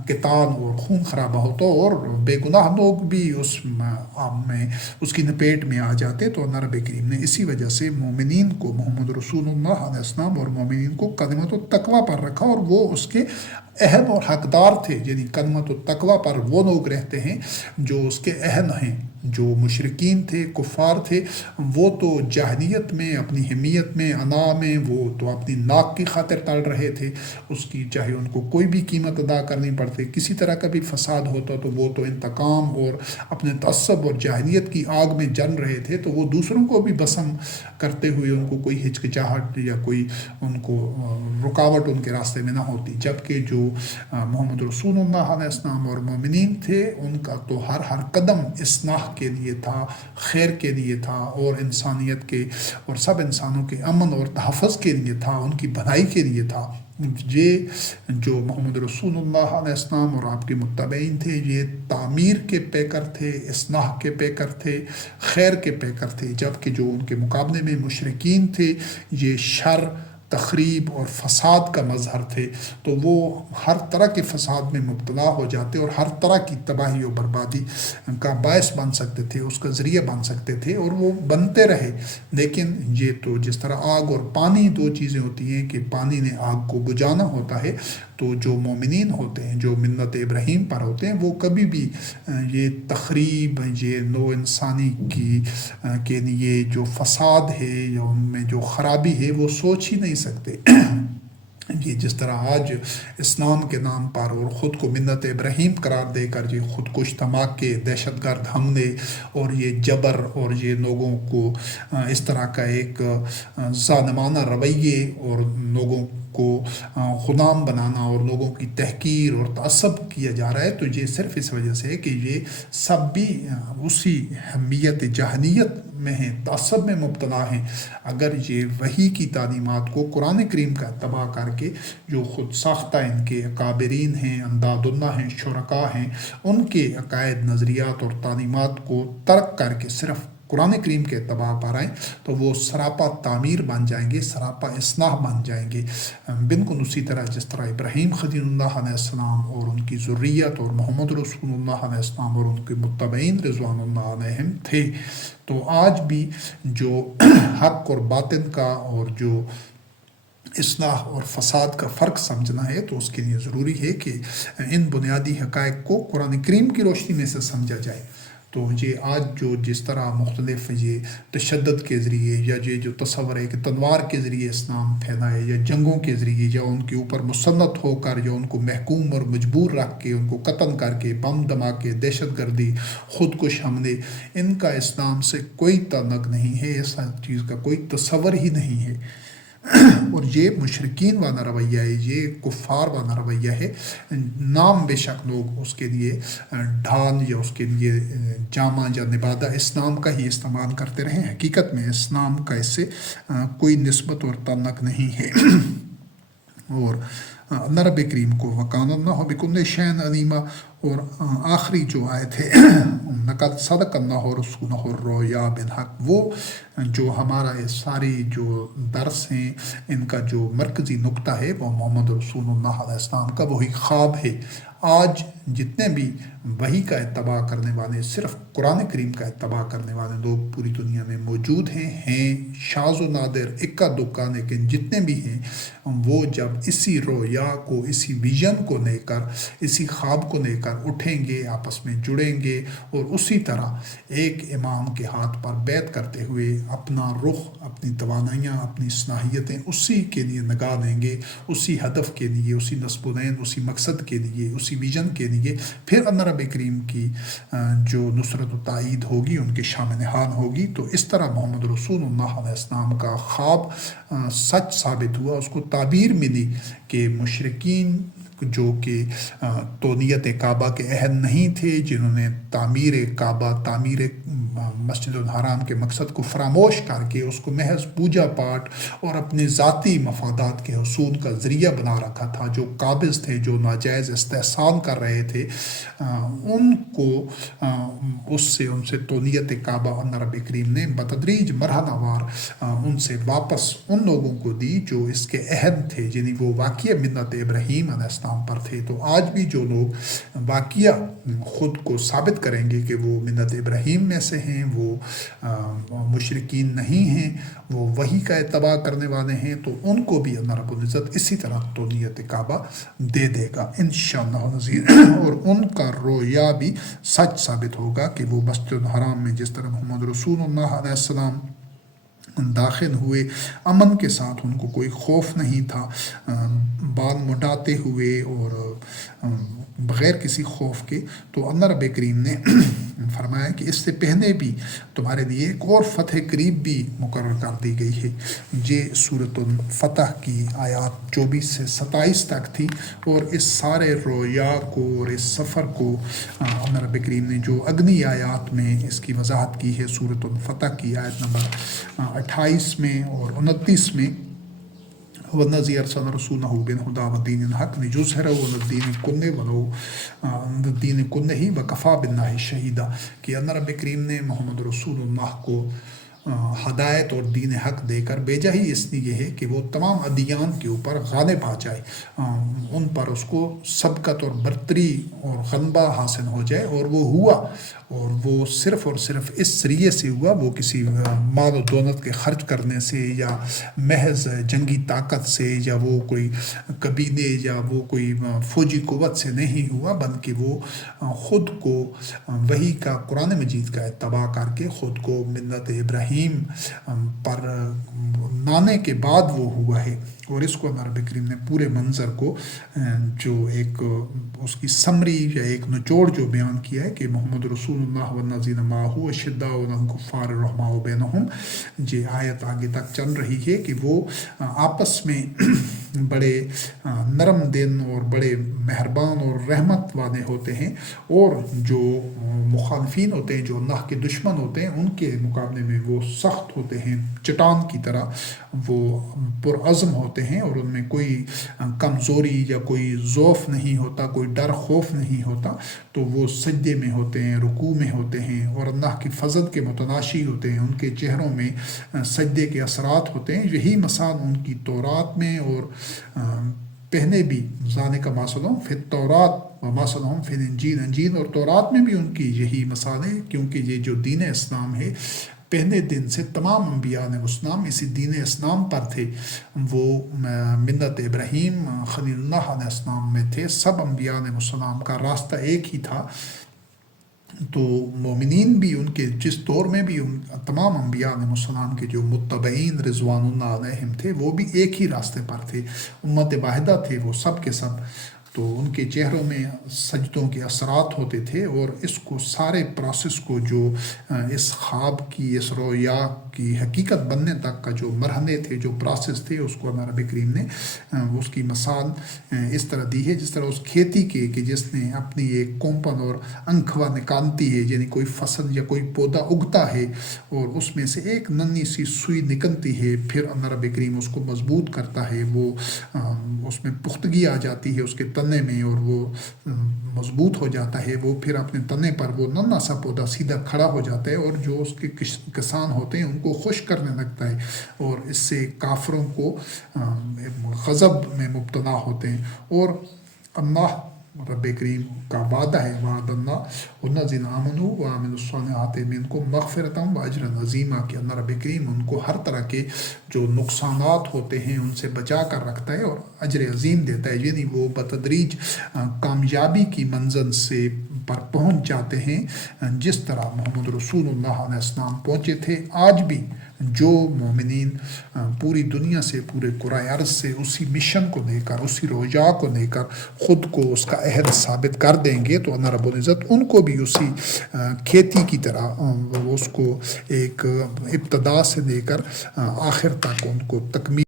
قتال اور خون خرابہ ہوتا اور بے گناہ لوگ بھی اس کی لپیٹ میں آ جاتے. تو اللہ رب کریم نے اسی وجہ سے مومنین کو، محمد رسول اللہ علیہ السلام اور مومنین کو کلمۃ التقویٰ پر رکھا، اور وہ اس کے اہل اور حقدار تھے. یعنی کلمۃ التقویٰ پر وہ لوگ رہتے ہیں جو اس کے اہل ہیں. جو مشرکین تھے، کفار تھے، وہ تو جاہلیت میں، اپنی حمیت میں، انا میں، وہ تو اپنی ناک کی خاطر تڑ رہے تھے. اس کی چاہے ان کو کوئی بھی قیمت ادا کرنی پڑتی، کسی طرح کا بھی فساد ہوتا تو وہ تو انتقام اور اپنے تعصب اور جاہلیت کی آگ میں جل رہے تھے. تو وہ دوسروں کو بھی بسم کرتے ہوئے ان کو کوئی ہچکچاہٹ یا کوئی ان کو رکاوٹ ان کے راستے میں نہ ہوتی. جبکہ جو محمد رسول اللہ علیہ السلام اور مومنین تھے، ان کا تو ہر قدم اصلاح کے لیے تھا، خیر کے لیے تھا، اور انسانیت کے اور سب انسانوں کے امن اور تحفظ کے لیے تھا، ان کی بھلائی کے لیے تھا. یہ جو محمد رسول اللہ علیہ السلام اور آپ کے متبعین تھے، یہ تعمیر کے پیکر تھے، اصلاح کے پیکر تھے، خیر کے پیکر تھے. جبکہ جو ان کے مقابلے میں مشرکین تھے، یہ شر، تخریب اور فساد کا مظہر تھے. تو وہ ہر طرح کے فساد میں مبتلا ہو جاتے اور ہر طرح کی تباہی و بربادی کا باعث بن سکتے تھے، اس کا ذریعہ بن سکتے تھے، اور وہ بنتے رہے. لیکن یہ تو جس طرح آگ اور پانی دو چیزیں ہوتی ہیں کہ پانی نے آگ کو بجھانا ہوتا ہے، تو جو مومنین ہوتے ہیں، جو ملت ابراہیم پر ہوتے ہیں، وہ کبھی بھی یہ تخریب، یہ نو انسانی کے لیے جو فساد ہے یا ان میں جو خرابی ہے، وہ سوچ ہی نہیں سکتے. یہ جس طرح آج اسلام کے نام پر اور خود کو ملت ابراہیم قرار دے کر یہ خودکش دھماکے، دہشت گرد حملے اور یہ جبر اور یہ لوگوں کو اس طرح کا ایک ظالمانہ رویے اور لوگوں کو غلام بنانا اور لوگوں کی تحقیر اور تعصب کیا جا رہا ہے، تو یہ صرف اس وجہ سے ہے کہ یہ سب بھی اسی حمیت جاہلیت میں ہیں، تعصب میں مبتلا ہیں. اگر یہ وحی کی تعلیمات کو قرآن کریم کا اتباع کر کے، جو خود ساختہ ان کے اکابرین ہیں، انداد اللہ ہیں، شرکاء ہیں، ان کے عقائد، نظریات اور تعلیمات کو ترک کر کے صرف قرآن کریم کے اتباع پر آئیں، تو وہ سراپا تعمیر بن جائیں گے، سراپا اصلاح بن جائیں گے. بالکل اسی طرح جس طرح ابراہیم خلیل اللہ علیہ السلام اور ان کی ذریت اور محمد رسول اللہ علیہ السلام اور ان کے متبعین رضوان اللہ علیہم تھے. تو آج بھی جو حق اور باطن کا اور جو اصلاح اور فساد کا فرق سمجھنا ہے، تو اس کے لیے ضروری ہے کہ ان بنیادی حقائق کو قرآن کریم کی روشنی میں سے سمجھا جائے. تو یہ آج جو جس طرح مختلف یہ تشدد کے ذریعے یا یہ جو تصور ہے کہ تلوار کے ذریعے اسلام پھیلائے یا جنگوں کے ذریعے یا ان کے اوپر مسلط ہو کر یا ان کو محکوم اور مجبور رکھ کے ان کو قتل کر کے بم دھماکے، دہشت گردی، خودکش حملے، ان کا اسلام سے کوئی تعلق نہیں ہے، ایسا چیز کا کوئی تصور ہی نہیں ہے. اور یہ مشرکین والا رویہ ہے، یہ کفار والا رویہ ہے. نام بے شک لوگ اس کے لیے ڈھال یا اس کے لیے جامہ یا نبادہ اسلام کا ہی استعمال کرتے رہے، حقیقت میں اسلام کا اس سے کوئی نسبت اور تعلق نہیں ہے. اور اللہ رب کریم کو وکان اللہ بکل شیء علیما، اور آخری جو آیت ہے لقد صدق اللہ رسولہ الرؤیا بالحق، وہ جو ہمارا یہ ساری جو درس ہیں ان کا جو مرکزی نقطہ ہے وہ محمد رسول اللہ علیہ السلام کا وہی خواب ہے۔ آج جتنے بھی وحی کا اتباع کرنے والے، صرف قرآن کریم کا اتباع کرنے والے لوگ پوری دنیا میں موجود ہیں شاذ و نادر، اکا دکا، لیکن جتنے بھی ہیں وہ جب اسی رویا کو، اسی ویژن کو لے کر، اسی خواب کو لے کر اٹھیں گے، آپس میں جڑیں گے اور اسی طرح ایک امام کے ہاتھ پر بیعت کرتے ہوئے اپنا رخ، اپنی توانائیاں، اپنی صلاحیتیں اسی کے لیے لگا دیں گے، اسی ہدف کے لیے، اسی نصب العین، اسی مقصد کے لیے، اسی ویژن کے لیے، پھر اللہ رب کریم کی جو نصرت و تائید ہوگی ان کے شامل حال ہوگی۔ تو اس طرح محمد رسول اللہ علیہ السلام کا خواب سچ ثابت ہوا، اس کو تعبیر ملی کہ مشرکین جو کہ تونیت کعبہ کے اہل نہیں تھے، جنہوں نے تعمیر کعبہ، تعمیر مسجد الحرام کے مقصد کو فراموش کر کے اس کو محض پوجا پاٹ اور اپنے ذاتی مفادات کے حصول کا ذریعہ بنا رکھا تھا، جو قابض تھے، جو ناجائز استحسان کر رہے تھے، ان کو ان سے تونیت کعبہ اللہ رب کریم نے بتدریج مرحلہ وار ان سے واپس ان لوگوں کو دی جو اس کے اہل تھے، یعنی وہ واقعہ ملت ابراہیم علیہ السلام پر تھے۔ تو آج بھی جو لوگ واقعہ خود کو ثابت کریں گے کہ وہ ملت ابراہیم میں سے ہیں، وہ مشرکین نہیں ہیں، وہ وحی کا اتباع کرنے والے ہیں، تو ان کو بھی اللہ رب العزت اسی طرح تونیت کعبہ دے دے گا انشاءاللہ العزیز، اور ان کا رویا بھی سچ ثابت ہوگا کہ وہ مسجد الحرام میں جس طرح محمد رسول اللہ علیہ السلام داخل ہوئے امن کے ساتھ، ان کو کوئی خوف نہیں تھا، بال مڈاتے ہوئے اور بغیر کسی خوف کے، تو اللہ رب کریم نے فرمایا کہ اس سے پہلے بھی تمہارے لیے ایک اور فتح قریب بھی مقرر کر دی گئی ہے۔ یہ سورۃ الفتح کی آیات 24 سے 27 تک تھی، اور اس سارے رویا کو اور اس سفر کو اللہ رب کریم نے جو اگلی آیات میں اس کی وضاحت کی ہے، سورۃ الفتح کی آیت نمبر 28 میں اور 29 میں، وَالَّذِي أَرْسَلَ رَسُولَهُ بِالْهُدَىٰ وَدِينِ الْحَقِّ لِيُظْهِرَهُ عَلَى الدِّينِ كُلِّهِ وَكَفَىٰ بِاللَّهِ شَهِيدًا، کہ اللہ رب کریم نے محمد رسول اللہ کو ہدایت اور دین حق دے کر بھیجا ہی اس لیے ہے کہ وہ تمام ادیان کے اوپر غالب آ جائے، ان پر اس کو سبقت اور برتری اور غلبہ حاصل ہو جائے، اور وہ ہوا، اور وہ صرف اور صرف اس ذریعے سے ہوا، وہ کسی مال و دولت کے خرچ کرنے سے یا محض جنگی طاقت سے یا وہ کوئی قبیلے یا وہ کوئی فوجی قوت سے نہیں ہوا، بلکہ وہ خود کو وحی کا، قرآن مجید کا اتباع کر کے خود کو ملت ابراہیم پر لانے کے بعد وہ ہوا ہے۔ اور اس کو اللہ رب کریم نے پورے منظر کو جو ایک اس کی سمری یا ایک نچوڑ جو بیان کیا ہے کہ محمد رسول اللہ والذین معہ اشداء علی الکفار رحماء بینہم، یہ آیت آگے تک چل رہی ہے کہ وہ آپس میں بڑے نرم دل اور بڑے مہربان اور رحمت والے ہوتے ہیں، اور جو مخالفین ہوتے ہیں، جو اللہ کے دشمن ہوتے ہیں، ان کے مقابلے میں وہ سخت ہوتے ہیں، چٹان کی طرح وہ پرعزم ہوتے ہیں، اور ان میں کوئی کمزوری یا کوئی ضعف نہیں ہوتا، کوئی ڈر خوف نہیں ہوتا، تو وہ سجدے میں ہوتے ہیں، رکوع میں ہوتے ہیں، اور اللہ کی فضل کے متلاشی ہوتے ہیں، ان کے چہروں میں سجدے کے اثرات ہوتے ہیں۔ یہی مثال ان کی تورات میں اور پہلے بھی ذالک مثلہم فی التوراۃ و مثلہم فی الانجیل، انجیل اور تورات میں بھی ان کی یہی مثال ہے، کیونکہ یہ جو دین اسلام ہے پہلے دن سے تمام انبیاء علیہ السلام اسی دین اسلام پر تھے، وہ ملت ابراہیم خلیل اللہ علیہ السلام میں تھے، سب انبیاء علیہ السلام کا راستہ ایک ہی تھا۔ تو مومنین بھی ان کے جس دور میں بھی تمام انبیاء علیہ السلام کے جو متبعین رضوان اللہ علیہم تھے، وہ بھی ایک ہی راستے پر تھے، امت واحدہ تھے وہ سب کے سب، تو ان کے چہروں میں سجدوں کے اثرات ہوتے تھے، اور اس کو سارے پروسیس کو جو اس خواب کی، اس رویا کی حقیقت بننے تک کا جو مرحلے تھے، جو پروسیس تھے، اس کو اللہ رب کریم نے اس کی مثال اس طرح دی ہے جس طرح اس کھیتی کے کہ جس نے اپنی ایک کومپن اور انکھوا نکالتی ہے، یعنی کوئی فصل یا کوئی پودا اگتا ہے اور اس میں سے ایک ننھی سی سوئی نکلتی ہے، پھر اللہ رب کریم اس کو مضبوط کرتا ہے، وہ اس میں پختگی آ جاتی ہے اس کے تنے میں، اور وہ مضبوط ہو جاتا ہے، وہ پھر اپنے تنے پر وہ ننھا سا پودا سیدھا کھڑا ہو جاتا ہے، اور جو اس کے کسان ہوتے ہیں ان کو خوش کرنے لگتا ہے، اور اس سے کافروں کو غضب میں مبتلا ہوتے ہیں۔ اور اللہ رب کریم کا وعدہ ہے، وعد اللہ والذین آمنوا وعملوا الصالحات منکم مغفرۃ واجرا عظیما، کہ اللہ رب کریم ان کو ہر طرح کے جو نقصانات ہوتے ہیں ان سے بچا کر رکھتا ہے اور اجر عظیم دیتا ہے، یعنی وہ بتدریج کامیابی کی منزل سے پر پہنچ جاتے ہیں، جس طرح محمد رسول اللہ علیہ السلام پہنچے تھے۔ آج بھی جو مومنین پوری دنیا سے، پورے کرۂ ارض سے اسی مشن کو لے کر، اسی روجا کو لے کر خود کو اس کا عہد ثابت کر دیں گے، تو اللہ رب العزت ان کو بھی اسی کھیتی کی طرح اس کو ایک ابتدا سے لے کر آخر تک ان کو تکمیل